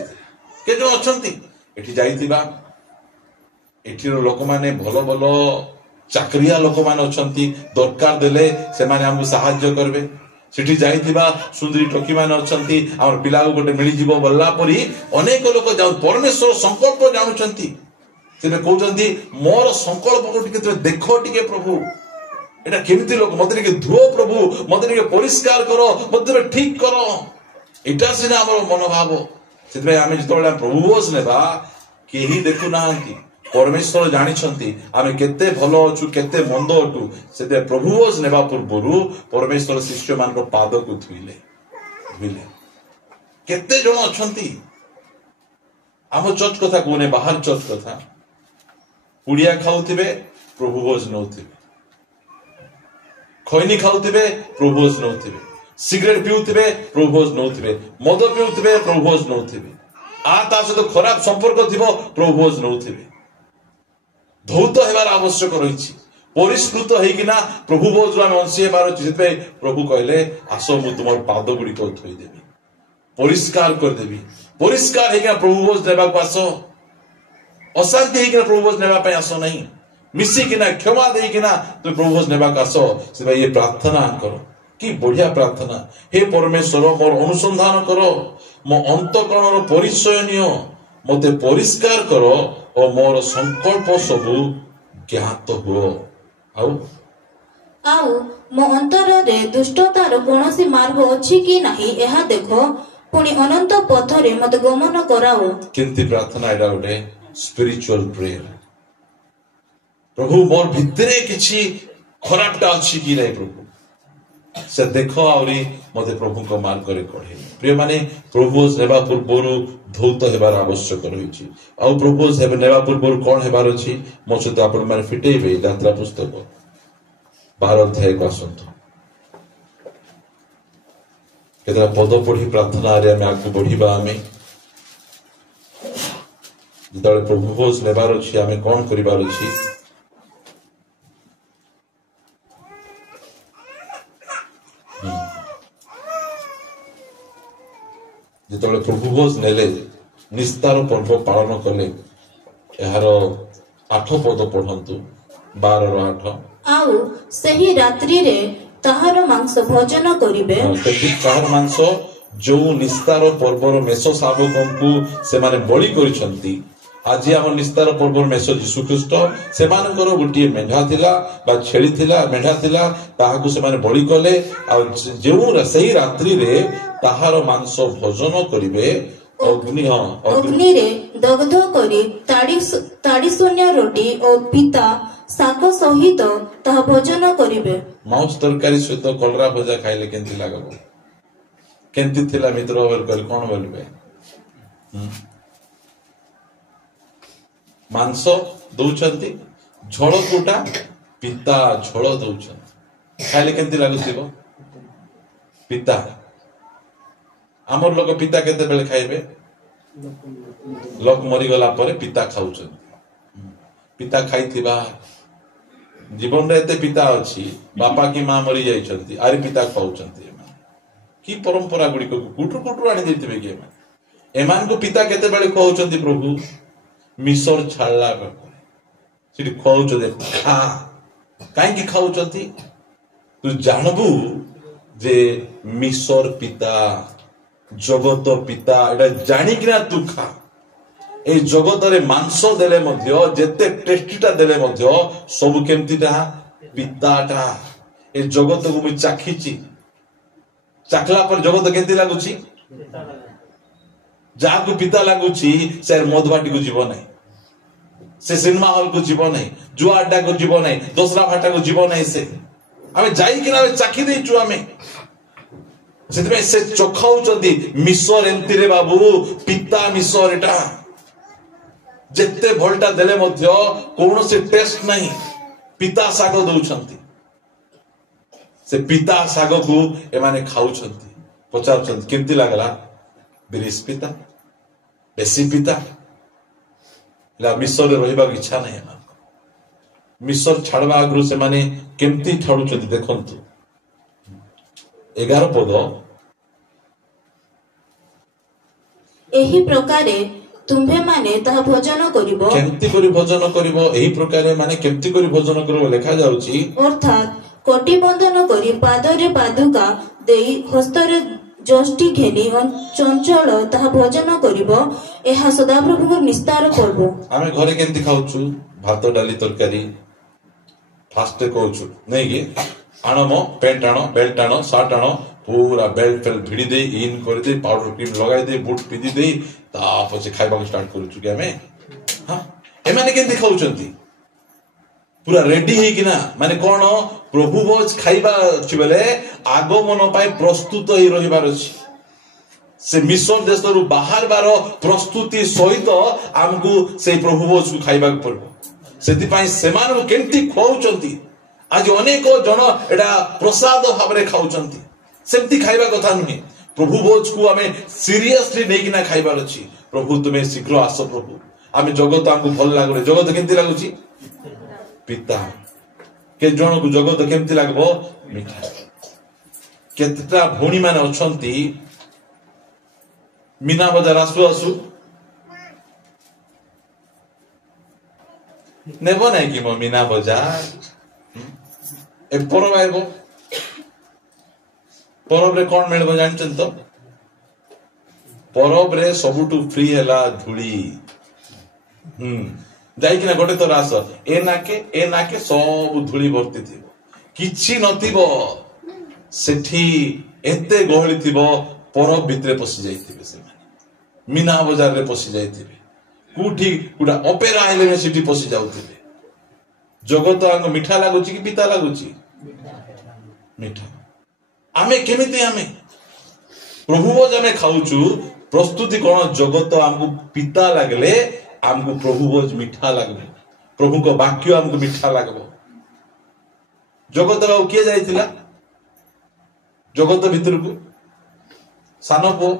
के जो अछंती एठी जाइतिबा एठीर लोक माने भलो भलो चाकरिया लोक माने अछंती दरकार देले से माने हमहु सहाय्य करबे सेठी जाइतिबा सुंदरी टोकी माने अछंती हमर पिला को गोटे मिली जीवो बल्ला परी अनेक लोक जाउ परमेश्वर संकल्प जानुचंती से कहउचंती मोर संकल्प को टिके देखो टिके प्रभु एटा केमती लोक मते टिके धुओ प्रभु मते टिके परिष्कार करो मते ठीक करो एटा सिना हमर मनोभाव सेतबे आमे जतोला प्रभु बोस नेबा केही देखु नांती परमेश्वर जानि छंती आमे केते भलो अछु केते मंद अटु सेते प्रभु बोस नेबा पूर्वरु परमेश्वर शिष्य मान को पाद को धुइले केते जण अछंती आम चर्च कथा कोने बाहर चर्च कथा पुड़िया खाउथिबे प्रभु बोस नउथिबे खैनी खाउथिबे प्रभु बोस नउथिबे सिगरेट पिउथिबे प्रभु बोस नउथिबे मद पिउथिबे प्रभु बोस नउथिबे आ ता सहित खराब संपर्क थिबो प्रभु बोस नउथिबे धौत हेबार आवश्यक रहिछि परिष्कृत हेकिना प्रभु बोस हम अंशी हेबार जिते प्रभु कहले आसो मु तुमर पाद गुडी को थोई देबी परिष्कार कर देबी परिष्कार हेकिना प्रभु बोस देबा पासो अशांति हेकिना प्रभु बोस नेबा पय आसो नहीं मिसी किना क्षमा देई किना तू प्रभु बोस नेबा कासो से भाई ये प्रार्थना करो कि बढ़िया प्रार्थना हे परमेश्वर मोर अनुसंधान करो मो अंतःकरणर परिचय नियो मते परिष्कार करो और मोर संकल्प सब ज्ञात हो आउ मो अंतर रे दुष्टतार कोनोसी मार्ग अछि कि नाही एहा देखो पुनी अनंत पथरे मते गमन कराओ किंति प्रार्थना एडा उठे स्पिरिचुअल प्रेयर प्रभु मोर भितरे किछि खराबटा अछि कि नै प्रभु से देखो आउरी मते प्रभु को मार्ग करे कढे प्रिय माने प्रभु सेवा पूर्वरु धौत हेबार आवश्यक रहिछि आ प्रभु सेवा नेवा पूर्वरु कोन हेबार अछि मोसे तो आपण माने फिटेबे यात्रा पुस्तक 12 अध्याय को आसंत केतरा पद पढ़ी प्रार्थना रे हम आगु बढ़िबा हमें जतले प्रभु भोज नेबार अछि हमें कोन करिबार अछि जितने प्रभु भोज नेले निस्तार पर्व पालन कले यार 8 पद पढ़ंतु 12-8 आउ सही रात्रि रे ताहार मांस भोजन करिबे ताहार मांस जो निस्तार पर्वर मेष शावकंकु से माने बलि करिसंती आज आम निस्तार पर्व मेष जीशु ख्रीष्ट से गोटे मेढ़ा थिला बा छेली थिला मेढ़ा थिला ताहाकु से बलि कले जो सही रात्रि रे ताहार मांस भोजन करिवे अग्नि रे दग्ध करी ताड़ी शून्य रोटी और पिता शाक सहित ताहा भोजन करिवे। मांस तरकारी सहित कलरा भजा खाइले केंति लागबो केंति थिला मित्र ओवर कर कोन बोलबे मांस दउछंती झोल कोटा पिता झोल दउछंती खाइले केंति लागुथिबो पिता आमर लोक पिता केते बेले खाइबे लोक मरी गला परे पिता खाउछंती पिता खाइथिबा जीवन रे एते पिता अछि बापा की मां मरी जाइछंती आरे पिता खाउछंती की परंपरा गुडी को कुटु कुटु आनी देथिबे के एमान को पिता केते बेले खाउछंती प्रभु मिसर छाड़ला सिटी खाउछ देख खा काई की खाउछंती तू जानबू जे मिसर पिता जगत पिता एटा जानी किना तू खा ए जगत रे मांस देले मध्य जेते टेस्टीटा देले मध्य सब केमतीटा पिताटा ए जगत को मु चाखीची चाखला पर जगत केमती लागुची जाको पिता लागुची से मधुबाटी को जीवन है से सिनेमा हॉल को जीवन है जुआ अड्डा को जीवन है दोसरा भाटा को जीवन है से आमे जाई किना चाखी देचु आमे सेतमे से चखाउचंदी मिसर एंती रे बाबू पिता मिसर एटा जेते भलटा देले मध्य कोनो से टेस्ट नहीं पिता साग दउछंती से पिता साग को एमाने खाउछंती पचाउछंती केमती लागला बिरिस पिता बेसी पिता ला मिसर रहिबा इच्छा नहीं है मिसर छाड़वा आगु से माने केमती ठाड़ुछंती देखंतु 11 पद एही प्रकारे तुम्भे माने ताहा भोजन करिवो केमती करी भोजन करिवो एही प्रकारे माने केमती करी भोजन करिवो लेखा जाउची अर्थात कोटि बंधन करी पादरे पादुका देई हस्तरे जष्टि घेनी चंचल ताहा भोजन करिवो एहा सदाप्रभु निस्तार पर्व आमे घरे केमती खाउछु भात डाली तरकारी फास्ट कहूछु नहीं कि आणमो पेंट आनो बेल्ट आनो शर्ट आनो पूरा बेल्ट फेल भिड़ी दे इन कर दे पाउडर क्रीम लगाई दे बूट पिदी दे ता पछे खाइबा स्टार्ट करूछु कि हमें हां एमाने केमती खाउचंती पूरा रेडी हे कि ना माने कोन प्रभु भोज खाइबा अछि बेले आगमन पाए प्रस्तुत ही रहिबार अछि से मिशन देशरु बाहर बारो प्रस्तुति सहित हमकु से प्रभु भोज को खाइबा पड़बो सेति पाई सेमान को केमती खाउचंती आज अनेक जन एटा प्रसाद भाबरे खाउचंती सेमती खाइबा कथा नुहे प्रभु भोज को हमें सीरियसली नेकी ना खाइबार अछि प्रभु तुमे शीघ्र आसो प्रभु आमे जगत हमकु भल लागले जगत केमती लागुची पिता के जन को जगत केमती लागबो मिठा केतटा भौणी माने अछंती मीना बजार आसु आसु नेबो नै कि म मीना बजार ए परब आइबो परब रे कोन मिलबो जानछन तो परब रे सबुटु फ्री हैला धुली जाई कि ना गोटे तो रास ए नाके सब धुली भर्ती थिबो किछि नथिबो सेठी एते गहली थिबो परब भितरे पसि जाइथिबे से मीना बाजार रे पसि जाइथिबे कुठी कुडा ओपेरा आइले में सिटी पसि जाउथिबे जगत आंग मिठा लागुची कि पिता लागुची मिठा आमे केमिते आमे प्रभु भोज आमे खाउचु प्रस्तुति कोन जगत हमकु पिता लागले हमकु प्रभु भोज मिठा लागले प्रभु को वाक्य हमकु मिठा लागबो जगत बाबू किए जाइतिला जगत भितर को सानो को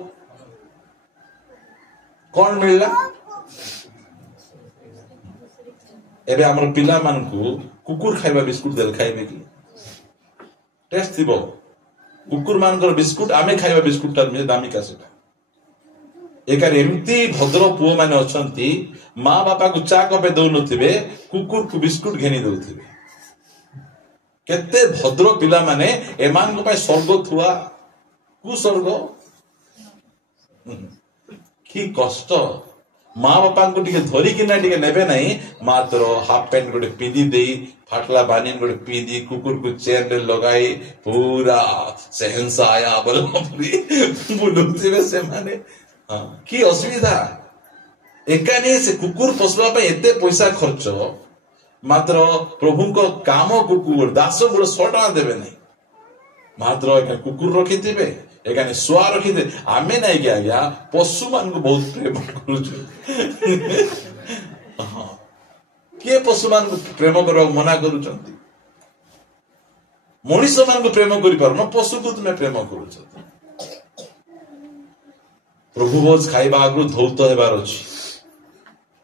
कौन मिलला एबे हमर पिला मान को कुकुर खाइबा बिस्कुट देल खाइबे कि टेस्ट थिबो कुकुर मान को बिस्कुट आमे खाइबा बिस्कुट ता में दामी का सेटा एकार एमती भद्र पुओ माने अछंती मां बापा को चा कपे दउ नथिबे कुकुर को बिस्कुट घेनी दउथिबे केते भद्र पिला माने एमान को पाए स्वर्ग थुआ कु स्वर्ग की कष्ट माँ बापा को टिके धरिकिना टिके नेबे नहीं मात्र हाफ पैंट गोटे पिंधि दे फाटला बानी गोटे पिंधि कुकुर को चेन रे लगाई पूरा सेहंसा आया बुलुथिबे से माने कि असुविधा एकानी से कुकुर पोसवा पे एते पैसा खर्च मात्र प्रभु को काम कुकुर दास गुड़ 100 टका देवे नहीं मात्र कुकुर रखिथिबे एकाने शुआ रखिथे आमे नहीं क्या गया पशु मान को बहुत प्रेम करूछु किए पशु मान को प्रेम करवा मना करूछंती मनुष्य मान को प्रेम करि पारनो पशु को तुमे प्रेम करूछ प्रभु भोज खाइबा आगु धौत हेबार अछि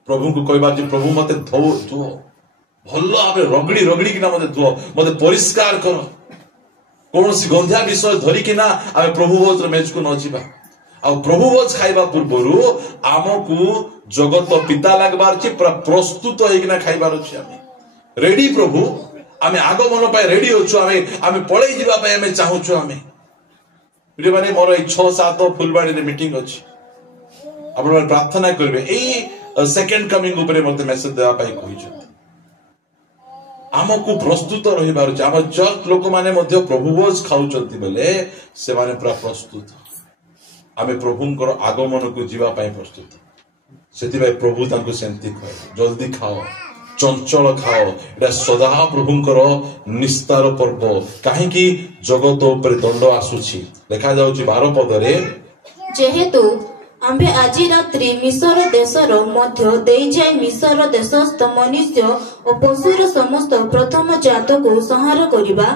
प्रभु को कहबा जे प्रभु मते धो भल्लो आबे रगड़ी रगड़ी किना मते धो मते परिष्कार करो कौन सी गंधा विषय धरिकिना आमे प्रभु भोज मेज को न जीवा आ प्रभु भोज खाइबा पूर्वरु आमकु जगत पिता लागबार छी प्रस्तुत होइकिना खाइबार छी आमे रेडी प्रभु आमे आगमन पाए रेडी होछु आमे पळै जीवा पाए आमे चाहूछु आमे रे माने मोर 6-7 फुलबाड़ी रे मीटिंग अछि आपण प्रार्थना करबे एई सेकंड कमिंग ऊपर मते मेसेज देवा पाई कहिछु आमको प्रस्तुत रहिबार आम चर्च लोक माने मध्य प्रभु भोज खाउचंती बेले से माने पूरा प्रस्तुत आमे प्रभुंकर आगमन को जीवा पाई प्रस्तुत सेति भाई प्रभु तांको सेंती कहे जल्दी खाओ चंचल खाओ एटा सदा प्रभुंकर निस्तार पर्व काहे कि जगत ऊपर दंड आसुची लिखा जाउची 12 पदरे जेहेतु आम्भे आज रात्रि मिसर देशर मध्य देई जाय मिसर देशस्थ मनुष्य और पशुर समस्त प्रथम जात को संहार करिबा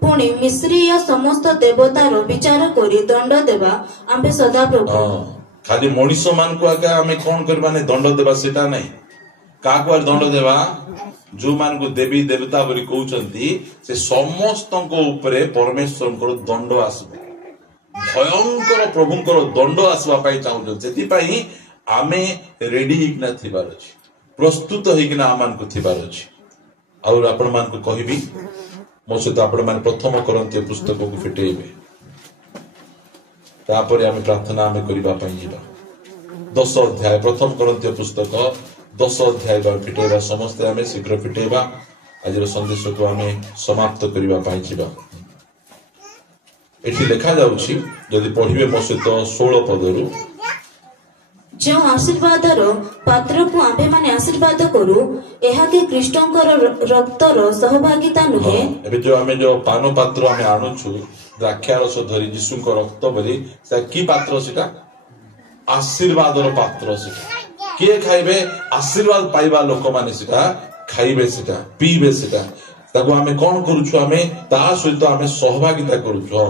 पुणी मिस्रीय समस्त देवतार विचार करी दंड देबा आम्भे सदा प्रभु खाली मनुष्य मान को आगे आमे कोन करबा ने दंड देबा सेटा नहीं काको दंड देबा जो मान को देवी देवता बोली कहउचंती से समस्त को ऊपर परमेश्वर को दंड आसबे भयंकर प्रभुंकर दंड आसवा पाई चाहू से आमे रेडी हिकना थिबार अछि प्रस्तुत हिकना आमान को थिबार अछि और आपण मान को कहबी मो सहित आपण मान प्रथम करन्ते पुस्तक को फिटेबे तापर आमे प्रार्थना आमे करिबा पाई जिबा 10 अध्याय प्रथम करन्ते पुस्तक 10 अध्याय बा फिटेबा समस्त आमे शीघ्र फिटेबा आज संदेश को आमे समाप्त करिबा पाई जिबा एठी लिखा जाउछि जदि पढिबे मो सहित 16 पदरु जो आशीर्वादर पात्र को आम्भे माने आशीर्वाद करू एहा के कृष्णकर रक्तर सहभागिता नुहे एबे जो आमे जो पानो पात्र आमे आनुछु द्राक्षा रस धरि यीशु को रक्त बोली से की पात्र सिटा आशीर्वादर पात्र सिटा के खाइबे आशीर्वाद पाइबा लोक माने सिटा खाइबे सिटा पीबे सिटा ताको आमे कोन करूछु आमे ता सहित आमे सहभागिता करूछु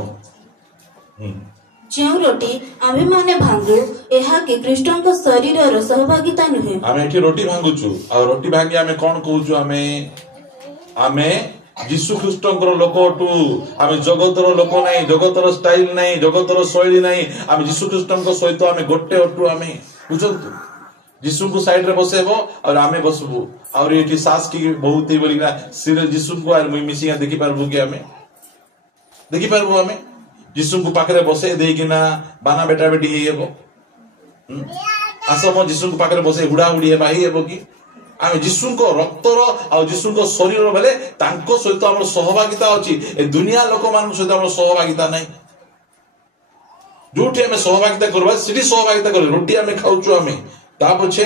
जो रोटी आमे माने भांगु एहा के कृष्ण को शरीर रो सहभागिता नुहे आमे एठी रोटी भांगुछु आ रोटी भांगी आमे कोन कहूछु आमे यीशु ख्रीष्टंकर लोकटू आमे जगतर लोक नाही जगतर स्टाइल नाही जगतर शैली नाही आमे यीशु ख्रीष्टंक सहित आमे गोटे ओटू आमे बुझंतु यीशु को साइड रे बसेबो और आमे बसबो और एठी सास की बहुत ही बोलिना सिर यीशु को आर मिसिया देखि पारबो कि आमे देखि पारबो आमे यीशु को पाखरे बसे देकिना बाना बेटा बेटी हेबो आसम यीशु को पाखरे बसे हुडा हुडी हेबा हेबो कि आमे यीशु को रक्तर आ यीशु को शरीर बेले तांको सहित हमर सहभागिता अछि ए दुनिया लोक मान सहित हमर सहभागिता नै जोठी हमें सहभागिता करबा सिटी सहभागिता कर रोटी हमें खाउछु हमें ता पछे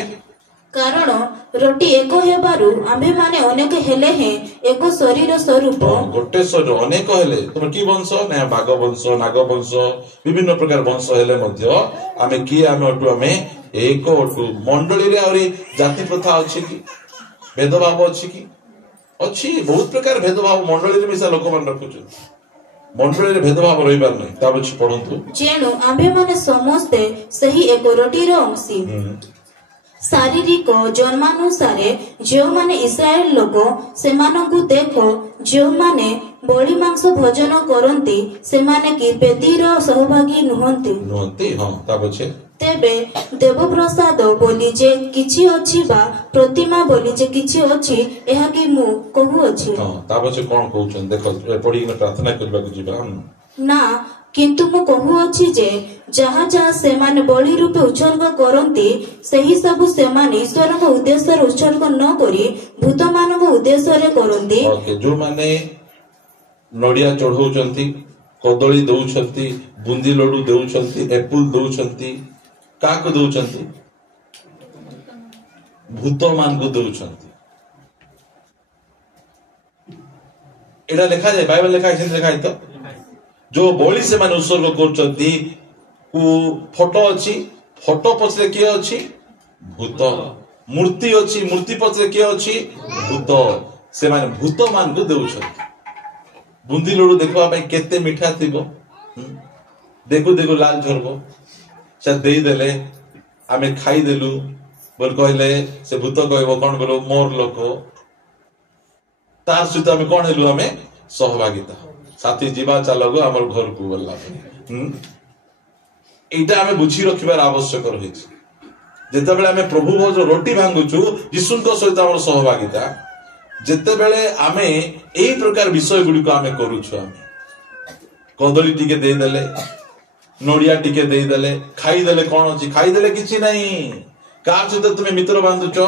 कारण रोटी एको हेबारु आम्भे माने अनेक हेले हे एको शरीर स्वरूप गोटे शरीर अनेक हेले तुम की वंश ने भाग वंश नाग वंश विभिन्न प्रकार वंश हेले मध्य आमे की आमे अटु आमे एको अटु मंडली रे और जाति प्रथा अछि की भेदभाव अछि की अछि बहुत प्रकार भेदभाव मंडली रे मिसा लोक मन रखुछु मंडली रे भेदभाव रहिबार नै ता बछि पढंतु जेनु आम्भे माने समस्ते सही एको रोटी रो अंशी शारीरिक जन्मानुसारे जो माने इस्राएल लोक से मानकु देखो जो माने बड़ी मांस भोजन करंती से माने की पेदीर सहभागी नुहंती हां ता बछे तेबे देव प्रसाद बोली जे किछि अछि बा प्रतिमा बोली जे किछि अछि एहा की मु कहू अछि हां ता बछे कोन कहउछन देखो पढी में प्रार्थना करबा को जीवा ना କିନ୍ତୁ ମୁଁ କହୁଅଛି ଯେ ଯାହା ଯାହା ସେମାନେ ବଳି ରୂପେ ଉତ୍ସର୍ଗ କରନ୍ତି ସେହି ସବୁ ସେମାନେ ଈଶ୍ୱରଙ୍କ ଉଦ୍ଦେଶ୍ୟରେ ଉତ୍ସର୍ଗ ନ କରି ଭୂତମାନଙ୍କ ଉଦ୍ଦେଶ୍ୟରେ କରନ୍ତି। ଯୋଉମାନେ ନଡିଆ ଚଢଉଛନ୍ତି, କଦଳୀ ଦଉଛନ୍ତି, ବୁନ୍ଦି ଲଡୁ ଦଉଛନ୍ତି, ଏପୁଲ ଦଉଛନ୍ତି, କାହାକୁ ଦଉଛନ୍ତି? ଭୂତ ମାନଙ୍କୁ ଦଉଛନ୍ତି। ଏଇଟା ଲେଖାଯାଏ, ବାଇବେଲ ଲେଖା ଲେଖାଏ ତ ଯୋଉ ବଳି ସେମାନେ ଉତ୍ସର୍ଗ କରୁଛନ୍ତି ଫଟୋ ଅଛି, ଫଟୋ ପଛରେ କିଏ ଅଛି? ଭୂତ। ମୂର୍ତ୍ତି ଅଛି, ମୂର୍ତ୍ତି ପଛରେ କିଏ ଅଛି? ଭୂତ। ସେମାନେ ଭୂତ ମାନଙ୍କୁ ଦଉଛନ୍ତି। ବୁନ୍ଦି ଲଡୁ ଦେଖିବା ପାଇଁ କେତେ ମିଠା ଥିବ, ଦେଖୁ ଦେଖୁ ଲାଲ ଝରବ, ସେ ଦେଇଦେଲେ ଆମେ ଖାଇଦେଲୁ ବୋଲି କହିଲେ ସେ ଭୂତ କହିବ କଣ ବୋଲ ମୋର ଲୋକ, ତାର ସହିତ ଆମେ କଣ ହେଲୁ? ଆମେ ସହଭାଗିତା, ସାଥୀ ଯିବା ଚାଲକୁ ଆମର ଘରକୁ ଗଲା। এইটা ଆମେ ବୁଝି ରଖିବାର ଆବଶ୍ୟକ ରହିଛି। ଯେତେବେଳେ ଆମେ ପ୍ରଭୁ ଭୋଜ ରୋଟି ଭାଙ୍ଗୁଛୁ ଯୀଶୁଙ୍କ ସହିତ ଆମର ସହଭାଗିତା, ଯେତେବେଳେ ଆମେ ଏଇ ପ୍ରକାର ବିଷୟ ଗୁଡିକ ଆମେ କରୁଛୁ, ଆମେ କଦଳୀ ଟିକେ ଦେଇଦେଲେ, ନଡିଆ ଟିକେ ଦେଇଦେଲେ, ଖାଇଦେଲେ କଣ ଅଛି? ଖାଇଦେଲେ କିଛି ନାହିଁ। କାହା ସହିତ ତୁମେ ମିତ୍ର ବାନ୍ଧୁଛ?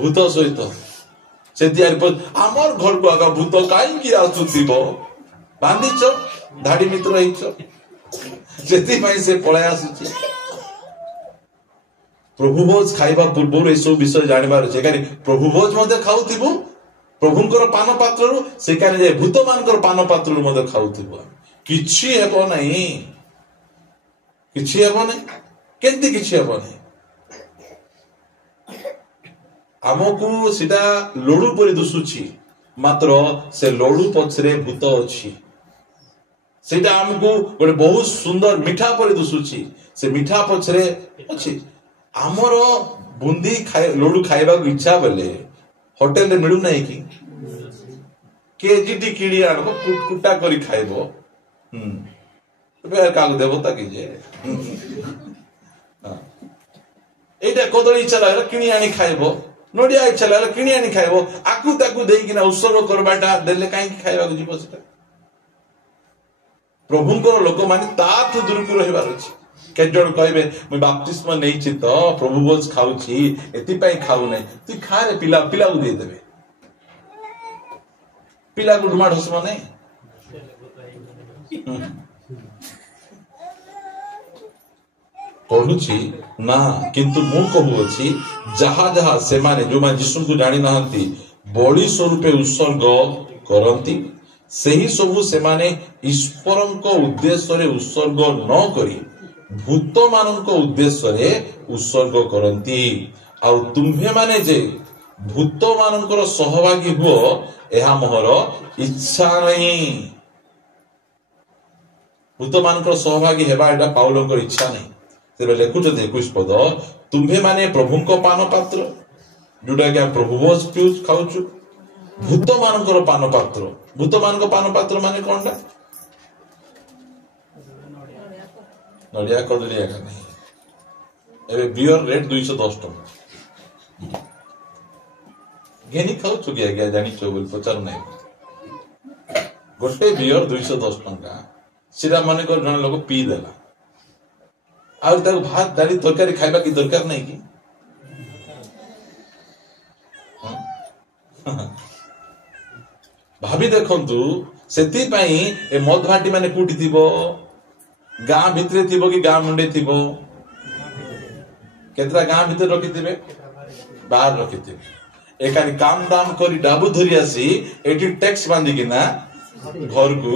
ଭୂତ ସହିତ। ସେ ତିଆରି ଆମର ଘରକୁ ଆଗ ଭୂତ କାହିଁକି ଆସୁଥିବ? ବାନ୍ଧିଛ, ଧାଡି ମିତ୍ର ହେଇଛ, ସେଥିପାଇଁ ସେ ପଳାଇ ଆସୁଛି। ପ୍ରଭୁ ଭୋଜ ଖାଇବା ପୂର୍ବରୁ ଏସବୁ ବିଷୟ ଜାଣିବାର ଅଛି। କାହିଁକି ପ୍ରଭୁ ଭୋଜ ମଧ୍ୟ ଖାଉଥିବୁ ପ୍ରଭୁଙ୍କର ପାନ ପାତ୍ରରୁ, ସେକାନେ ଯାଇ ଭୂତ ମାନଙ୍କର ପାନ ପାତ୍ରରୁ ମଧ୍ୟ ଖାଉଥିବୁ। କିଛି ହେବ ନାହିଁ, କିଛି ହେବ ନାହିଁ। କେମିତି କିଛି ହେବ ନାହିଁ? ଆମକୁ ସେଟା ଲଡୁ ପରି ଦିଶୁଛି, ମାତ୍ର ସେ ଲଡୁ ପଛରେ ଭୂତ ଅଛି। ସେଇଟା ଆମକୁ ଗୋଟେ ବହୁତ ସୁନ୍ଦର ମିଠା ପରି ଦିଶୁଛି, ସେ ମିଠା ପଛରେ ଅଛି। ଆମର ବୁନ୍ଦି ଲଡୁ ଖାଇବାକୁ ଇଚ୍ଛା ବେଲେ ହୋଟେଲରେ ମିଳୁନାହିଁ କି? କେଜିଟି କିଣି ଆଣବ, କୁଟା କରି ଖାଇବ। କାହାକୁ ଦେବତା କି ଯେ এইটা কদলী ইচ্ছা লাগলে কিনি আনি খাইব, নড়িয়া ইচ্ছা লাগলে কিনি আনি খাইব। আকু তাকু ଦେଇକିନା ଉତ୍ସର୍ଗ করবাটা দেলে কাହିଁକି ଖାଇବାକୁ ଯିବ? ସେଟା ପ୍ରଭୁଙ୍କର ଲୋକମାନେ ତାଠୁ ଦୂରକୁ ରହିବାର ଅଛି। କେତେ ଜଣ କହିବେ ମୁଁ ବାପ୍ତିସ୍ମ ନେଇଛି ତ ପ୍ରଭୁ ଭୋଜ ଖାଉଛି, ଏଥିପାଇଁ ଖାଉନାହିଁ। ତୁଇ ଖାରେ, ପିଲାକୁ ଦେଇଦେବେ, ପିଲାକୁ ଢୁମା ଢସମ ନାହିଁ। ପଢୁଛି ନା, କିନ୍ତୁ ମୁଁ କହୁଅଛି ଯାହା ଯାହା ସେମାନେ ଯୋଉମାନେ ଯୀଶୁଙ୍କୁ ଜାଣି ନାହାନ୍ତି ବଳି ସ୍ୱରୂପେ ଉତ୍ସର୍ଗ କରନ୍ତି, ସେହି ସବୁ ସେମାନେ ଈଶ୍ୱରଙ୍କ ଉଦ୍ଦେଶ୍ୟରେ ଉତ୍ସର୍ଗ ନ କରି ଭୂତ ମାନଙ୍କ ଉଦ୍ଦେଶ୍ୟରେ ଉତ୍ସର୍ଗ କରନ୍ତି। ଆଉ ତୁମ୍ଭେମାନେ ଯେ ଭୂତ ମାନଙ୍କର ସହଭାଗୀ ହୁଅ, ଏହା ମୋର ଇଚ୍ଛା ନାହିଁ। ଭୂତ ମାନଙ୍କର ସହଭାଗୀ ହେବା ଏଟା ପାଉଲଙ୍କର ଇଚ୍ଛା ନାହିଁ। ତେବେ ଲେଖୁଛନ୍ତି 21 ପଦ, ତୁମ୍ଭେମାନେ ପ୍ରଭୁଙ୍କ ପାନ ପାତ୍ର, ଯୋଉଟା କି ଆମେ ପ୍ରଭୁ ଭୋଜ ଖାଉଛୁ, ଭୂତ ମାନଙ୍କର ପାନ ପାତ୍ର। ଭୂତ ମାନଙ୍କ ପାନ ପାତ୍ର ମାନେ କଣଟା? ନଡିଆ କଦଳୀ ଏକା ନାହିଁ। ଏବେ ବିୟର ରେଟ୍ 210 ଟଙ୍କା। ଘେନି ଖାଉଛୁ କି ଆଜ୍ଞା? ଜାଣିଛ ବୋଲି ପଚାରୁ ନାହିଁ। ଗୋଟେ ବିୟର 210 ଟଙ୍କା। ସେଟା ମନେକର ଜଣେ ଲୋକ ପିଇ ଦେଲା, ଆଉ ତାକୁ ଭାତ ଡାଲି ତରକାରୀ ଖାଇବା କି ଦରକାର ନାହିଁ କି? ଭାବି ଦେଖନ୍ତୁ, ସେଥିପାଇଁ ଏ ମଦ ଭାଟି ମାନେ କୋଉଠି ଥିବ? ଗାଁ ଭିତରେ ଥିବ କି ଗାଁ ମୁଣ୍ଡେ ଥିବ? କେତେଟା ଗାଁ ଭିତରେ ରଖିଥିବେ, ବାହାର ରଖିଥିବେ। ଏକାନି କାମ ଦାମ କରି ଡାବୁ ଧରି ଆସି ଏଠି ଟ୍ୟାକ୍ସ ବାନ୍ଧିକିନା ଘରକୁ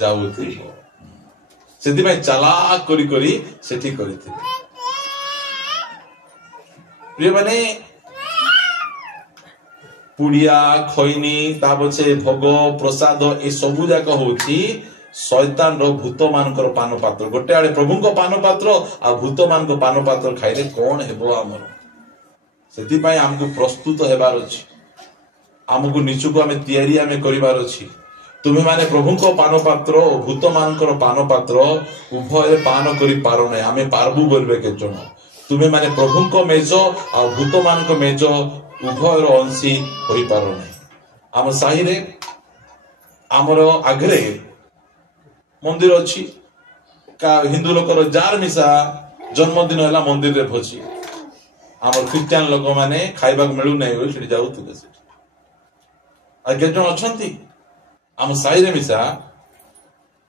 ଯାଉଥିବ। ସେଥିପାଇଁ ଚାଲାକ କରି କରି ସେଠି କରିଥିବେ। ପ୍ରିୟମାନେ, ପୁଡିଆ ଖଇନି, ତା ପଛେ ଭୋଗ ପ୍ରସାଦ, ଏ ସବୁ ଯାକ ହଉଛି ଶୈତାନର ଭୂତ ମାନଙ୍କର ପାନ ପାତ୍ର। ଗୋଟେ ଆଡେ ପ୍ରଭୁଙ୍କ ପାନ ପାତ୍ର, ଆଉ ଭୂତ ମାନଙ୍କ ପାନ ପାତ୍ର ଖାଇଲେ କଣ ହେବ ଆମର? ସେଥିପାଇଁ ଆମକୁ ପ୍ରସ୍ତୁତ ହେବାର ଅଛି। ଆମକୁ ନିଜକୁ ଆମେ ତିଆରି କରିବାର ଅଛି। ତୁମେମାନେ ପ୍ରଭୁଙ୍କ ପାନ ପାତ୍ର ଓ ଭୂତ ମାନଙ୍କର ପାନ ପାତ୍ର ଉଭୟରେ ପାନ କରିପାର ନାହିଁ। ଆମେ ପାରବୁ ବୋଲିବେ କେତେ ଜଣ? ତୁମେମାନେ ପ୍ରଭୁଙ୍କ ମେଜ ଆଉ ଭୂତ ମାନଙ୍କ ମେଜ ଉଭୟର ଅଂଶୀ ହୋଇପାର ନାହିଁ। ଆମ ସାହିରେ ଆମର ଆଗରେ मंदिर अच्छी हिंदू लोकर जार मिसा जन्मदिन है मंदिर रे भोजी आम ख्रिस्टान लोक मैंने खाइबा मिलू नहीं जाऊे जन अच्छा आम साई रे मिसा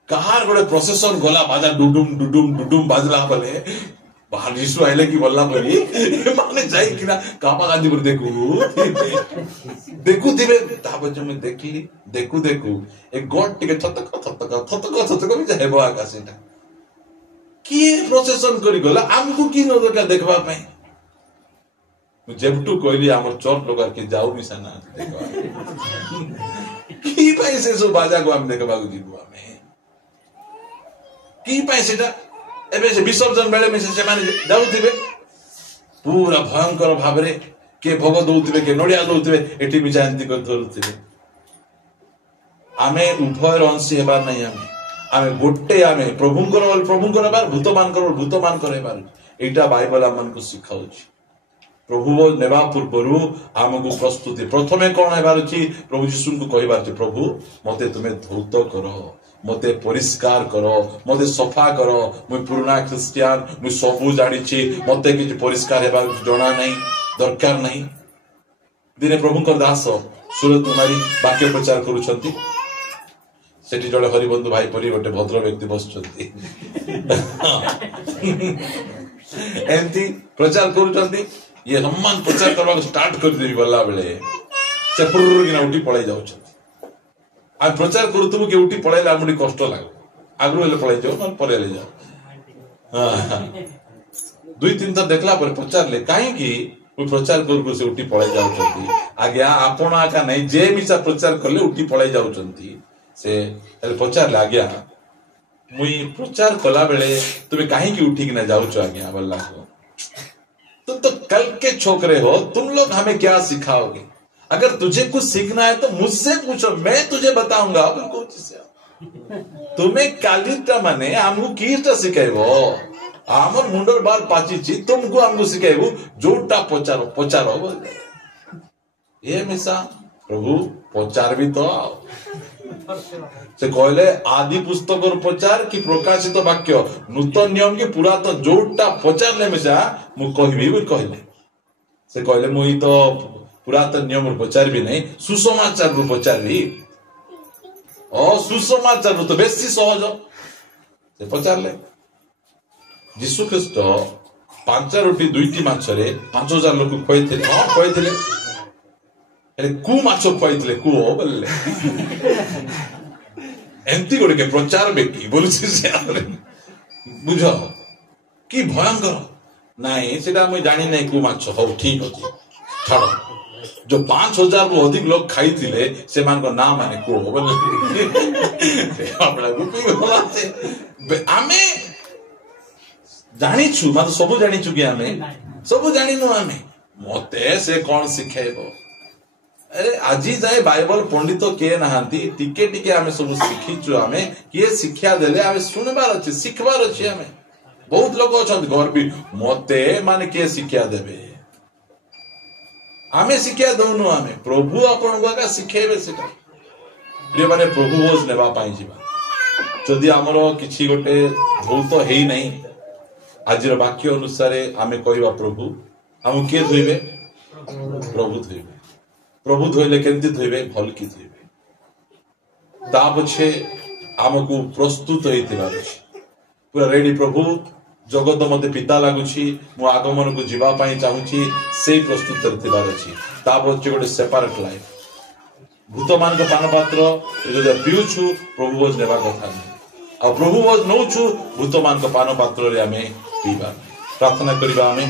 कहार गोटे प्रोसेसन गला बाजा डुडुम डुडुम डुडुम बाजला बोले बाहर यीशु आइले कि बोलला बोली माने जाई किना कापा गांधी पर देखू दिबे ताबे जो मैं देखली देखू एक गोट टिके थतक भी जाहेबो आकाशटा की प्रोसेसन करी गला हमको की नजर का देखबा पई जेबटू कहली हमर चोर लोग के जाऊ मिसा ना देखबा की पई से सो बाजा को हम देखबा को जीबो हमें की पई सेटा एबे से विसर्जन बेले में से माने जाउथिबे पूरा भयंकर भाबरे के भोग दउथिबे के नडिया दउथिबे एठी भी जानती कर धरुथिबे आमे उभयर अंशी हेबार नहीं आमे गोटे आमे प्रभुंकर बार भूत मान करे बार एटा बाइबल हमन को सिखाउछि प्रभु नेबा पूर्वरु आमको प्रस्तुति प्रथमे कोन हेबार अछि प्रभु यीशु को कहबार अछि प्रभु मते तुमे धौत करो मते परिष्कार करो मते सफा करो मुई पुराना क्रिश्चियन मुई सबु जानि छी मते कि परिष्कार हेबा जणा नहीं दरकार नहीं दिने प्रभुंकर दास सूरत कुमारी वाक्य प्रचार करूछंती सेठी जड़े हरिबंधु भाई परी गोटे भद्र व्यक्ति बसछंती एंती प्रचार करूछंती ये सम्मान प्रचार करबा स्टार्ट कर देबी बल्ला बेले से पुरु किना उठी पळाई जाउछंती आ प्रचार करूतबु के उठी पळाइला हमडी कष्ट लागो आगु हेले पळाई जाओ मन परे ले जाओ दुई तीन थर देखला पर प्रचार ले काहे की वो प्रचार करू से उठी पळाई जाउछंती आज्ञा आपण आका नहीं जे मिसा प्रचार करले उठी पळाई जाउछंती से हेले प्रचार ले आज्ञा मुई प्रचार कला बेले तुमे काहे की उठी किना जाउछो आज्ञा बल्ला को तुम तो कल के छोकरे हो तुम लोग हमें क्या सिखाओगे अगर तुझे कुछ सीखना है तो मुझसे पूछो मैं तुझे बताऊंगा तुम्हें कालिटा माने हमको कीटा सिखाइबो आमर मुंडर बाल पाचिची तुमको हमको सिखाइबो जोटा पचारो बोले ये मिसा प्रभु पचार भी तो आओ से कहले आदि पुस्तक प्रचार कि प्रकाशित वाक्य नूतन नियम के पुरातन जोटा पचारले मिसा मु कहबी बोल कहले से कहले मुई तो पुरातन नियम प्रचार भी नहीं सुसमाचार रू पचारि सुसमाचार रू तो बेसी सहज से पचारले यीशु ख्रीष्ट 5 रोटी 2टी माछरे 5000 लोक खइथिले खइथिले एले कु माछो खइथिले कु हो बोलले एंती गोटे के प्रचार बेकी बोलछि से बुझो की भयंकर नहीं सेटा मैं जानि नै कु माछो हो ठीक अछि छाड़ो जो 5000 रु अधिक लोग खाई थिले से मान को नाम माने को बोले अपना गुपी होला से आमे जानि छु मतलब सब जानि छु कि आमे सब जानि नु आमे मते से कोन सिखाइबो अरे आजी जाए बाइबल पंडित के नहांती टिके टिके आमे सब सिखी छु आमे के शिक्षा देले आमे सुनबार अछि सिखबार अछि आमे बहुत लोग अछन घर भी मते माने के शिक्षा देबे आमे शिक्षा दउनु आमे प्रभु आपन का शिखेबे सेटा प्रिय माने प्रभु बोझ नेबा पाई जिबा जदि हमरो किछि गोटे बहुत हेई नहीं आजिर वाक्य अनुसार आमे कहबा प्रभु हम के धोइबे प्रभु धोइले केंति धोइबे भल की धोइबे ता पछे हमकु प्रस्तुत हेतिबार अछि पूरा रेडी प्रभु जगत मते पिता लागुछि मो आगमन को जीवा पाई चाहूछि से प्रस्तुत करथिबार अछि ता पछे गोटे सेपरेट लाइफ भूत मान को पान पात्र जे पिउछु प्रभु बोझ नेबा कथा नहीं आ प्रभु बोझ नउछु भूत मान को पान पात्र रे हमें पीबा प्रार्थना करिबा हमें।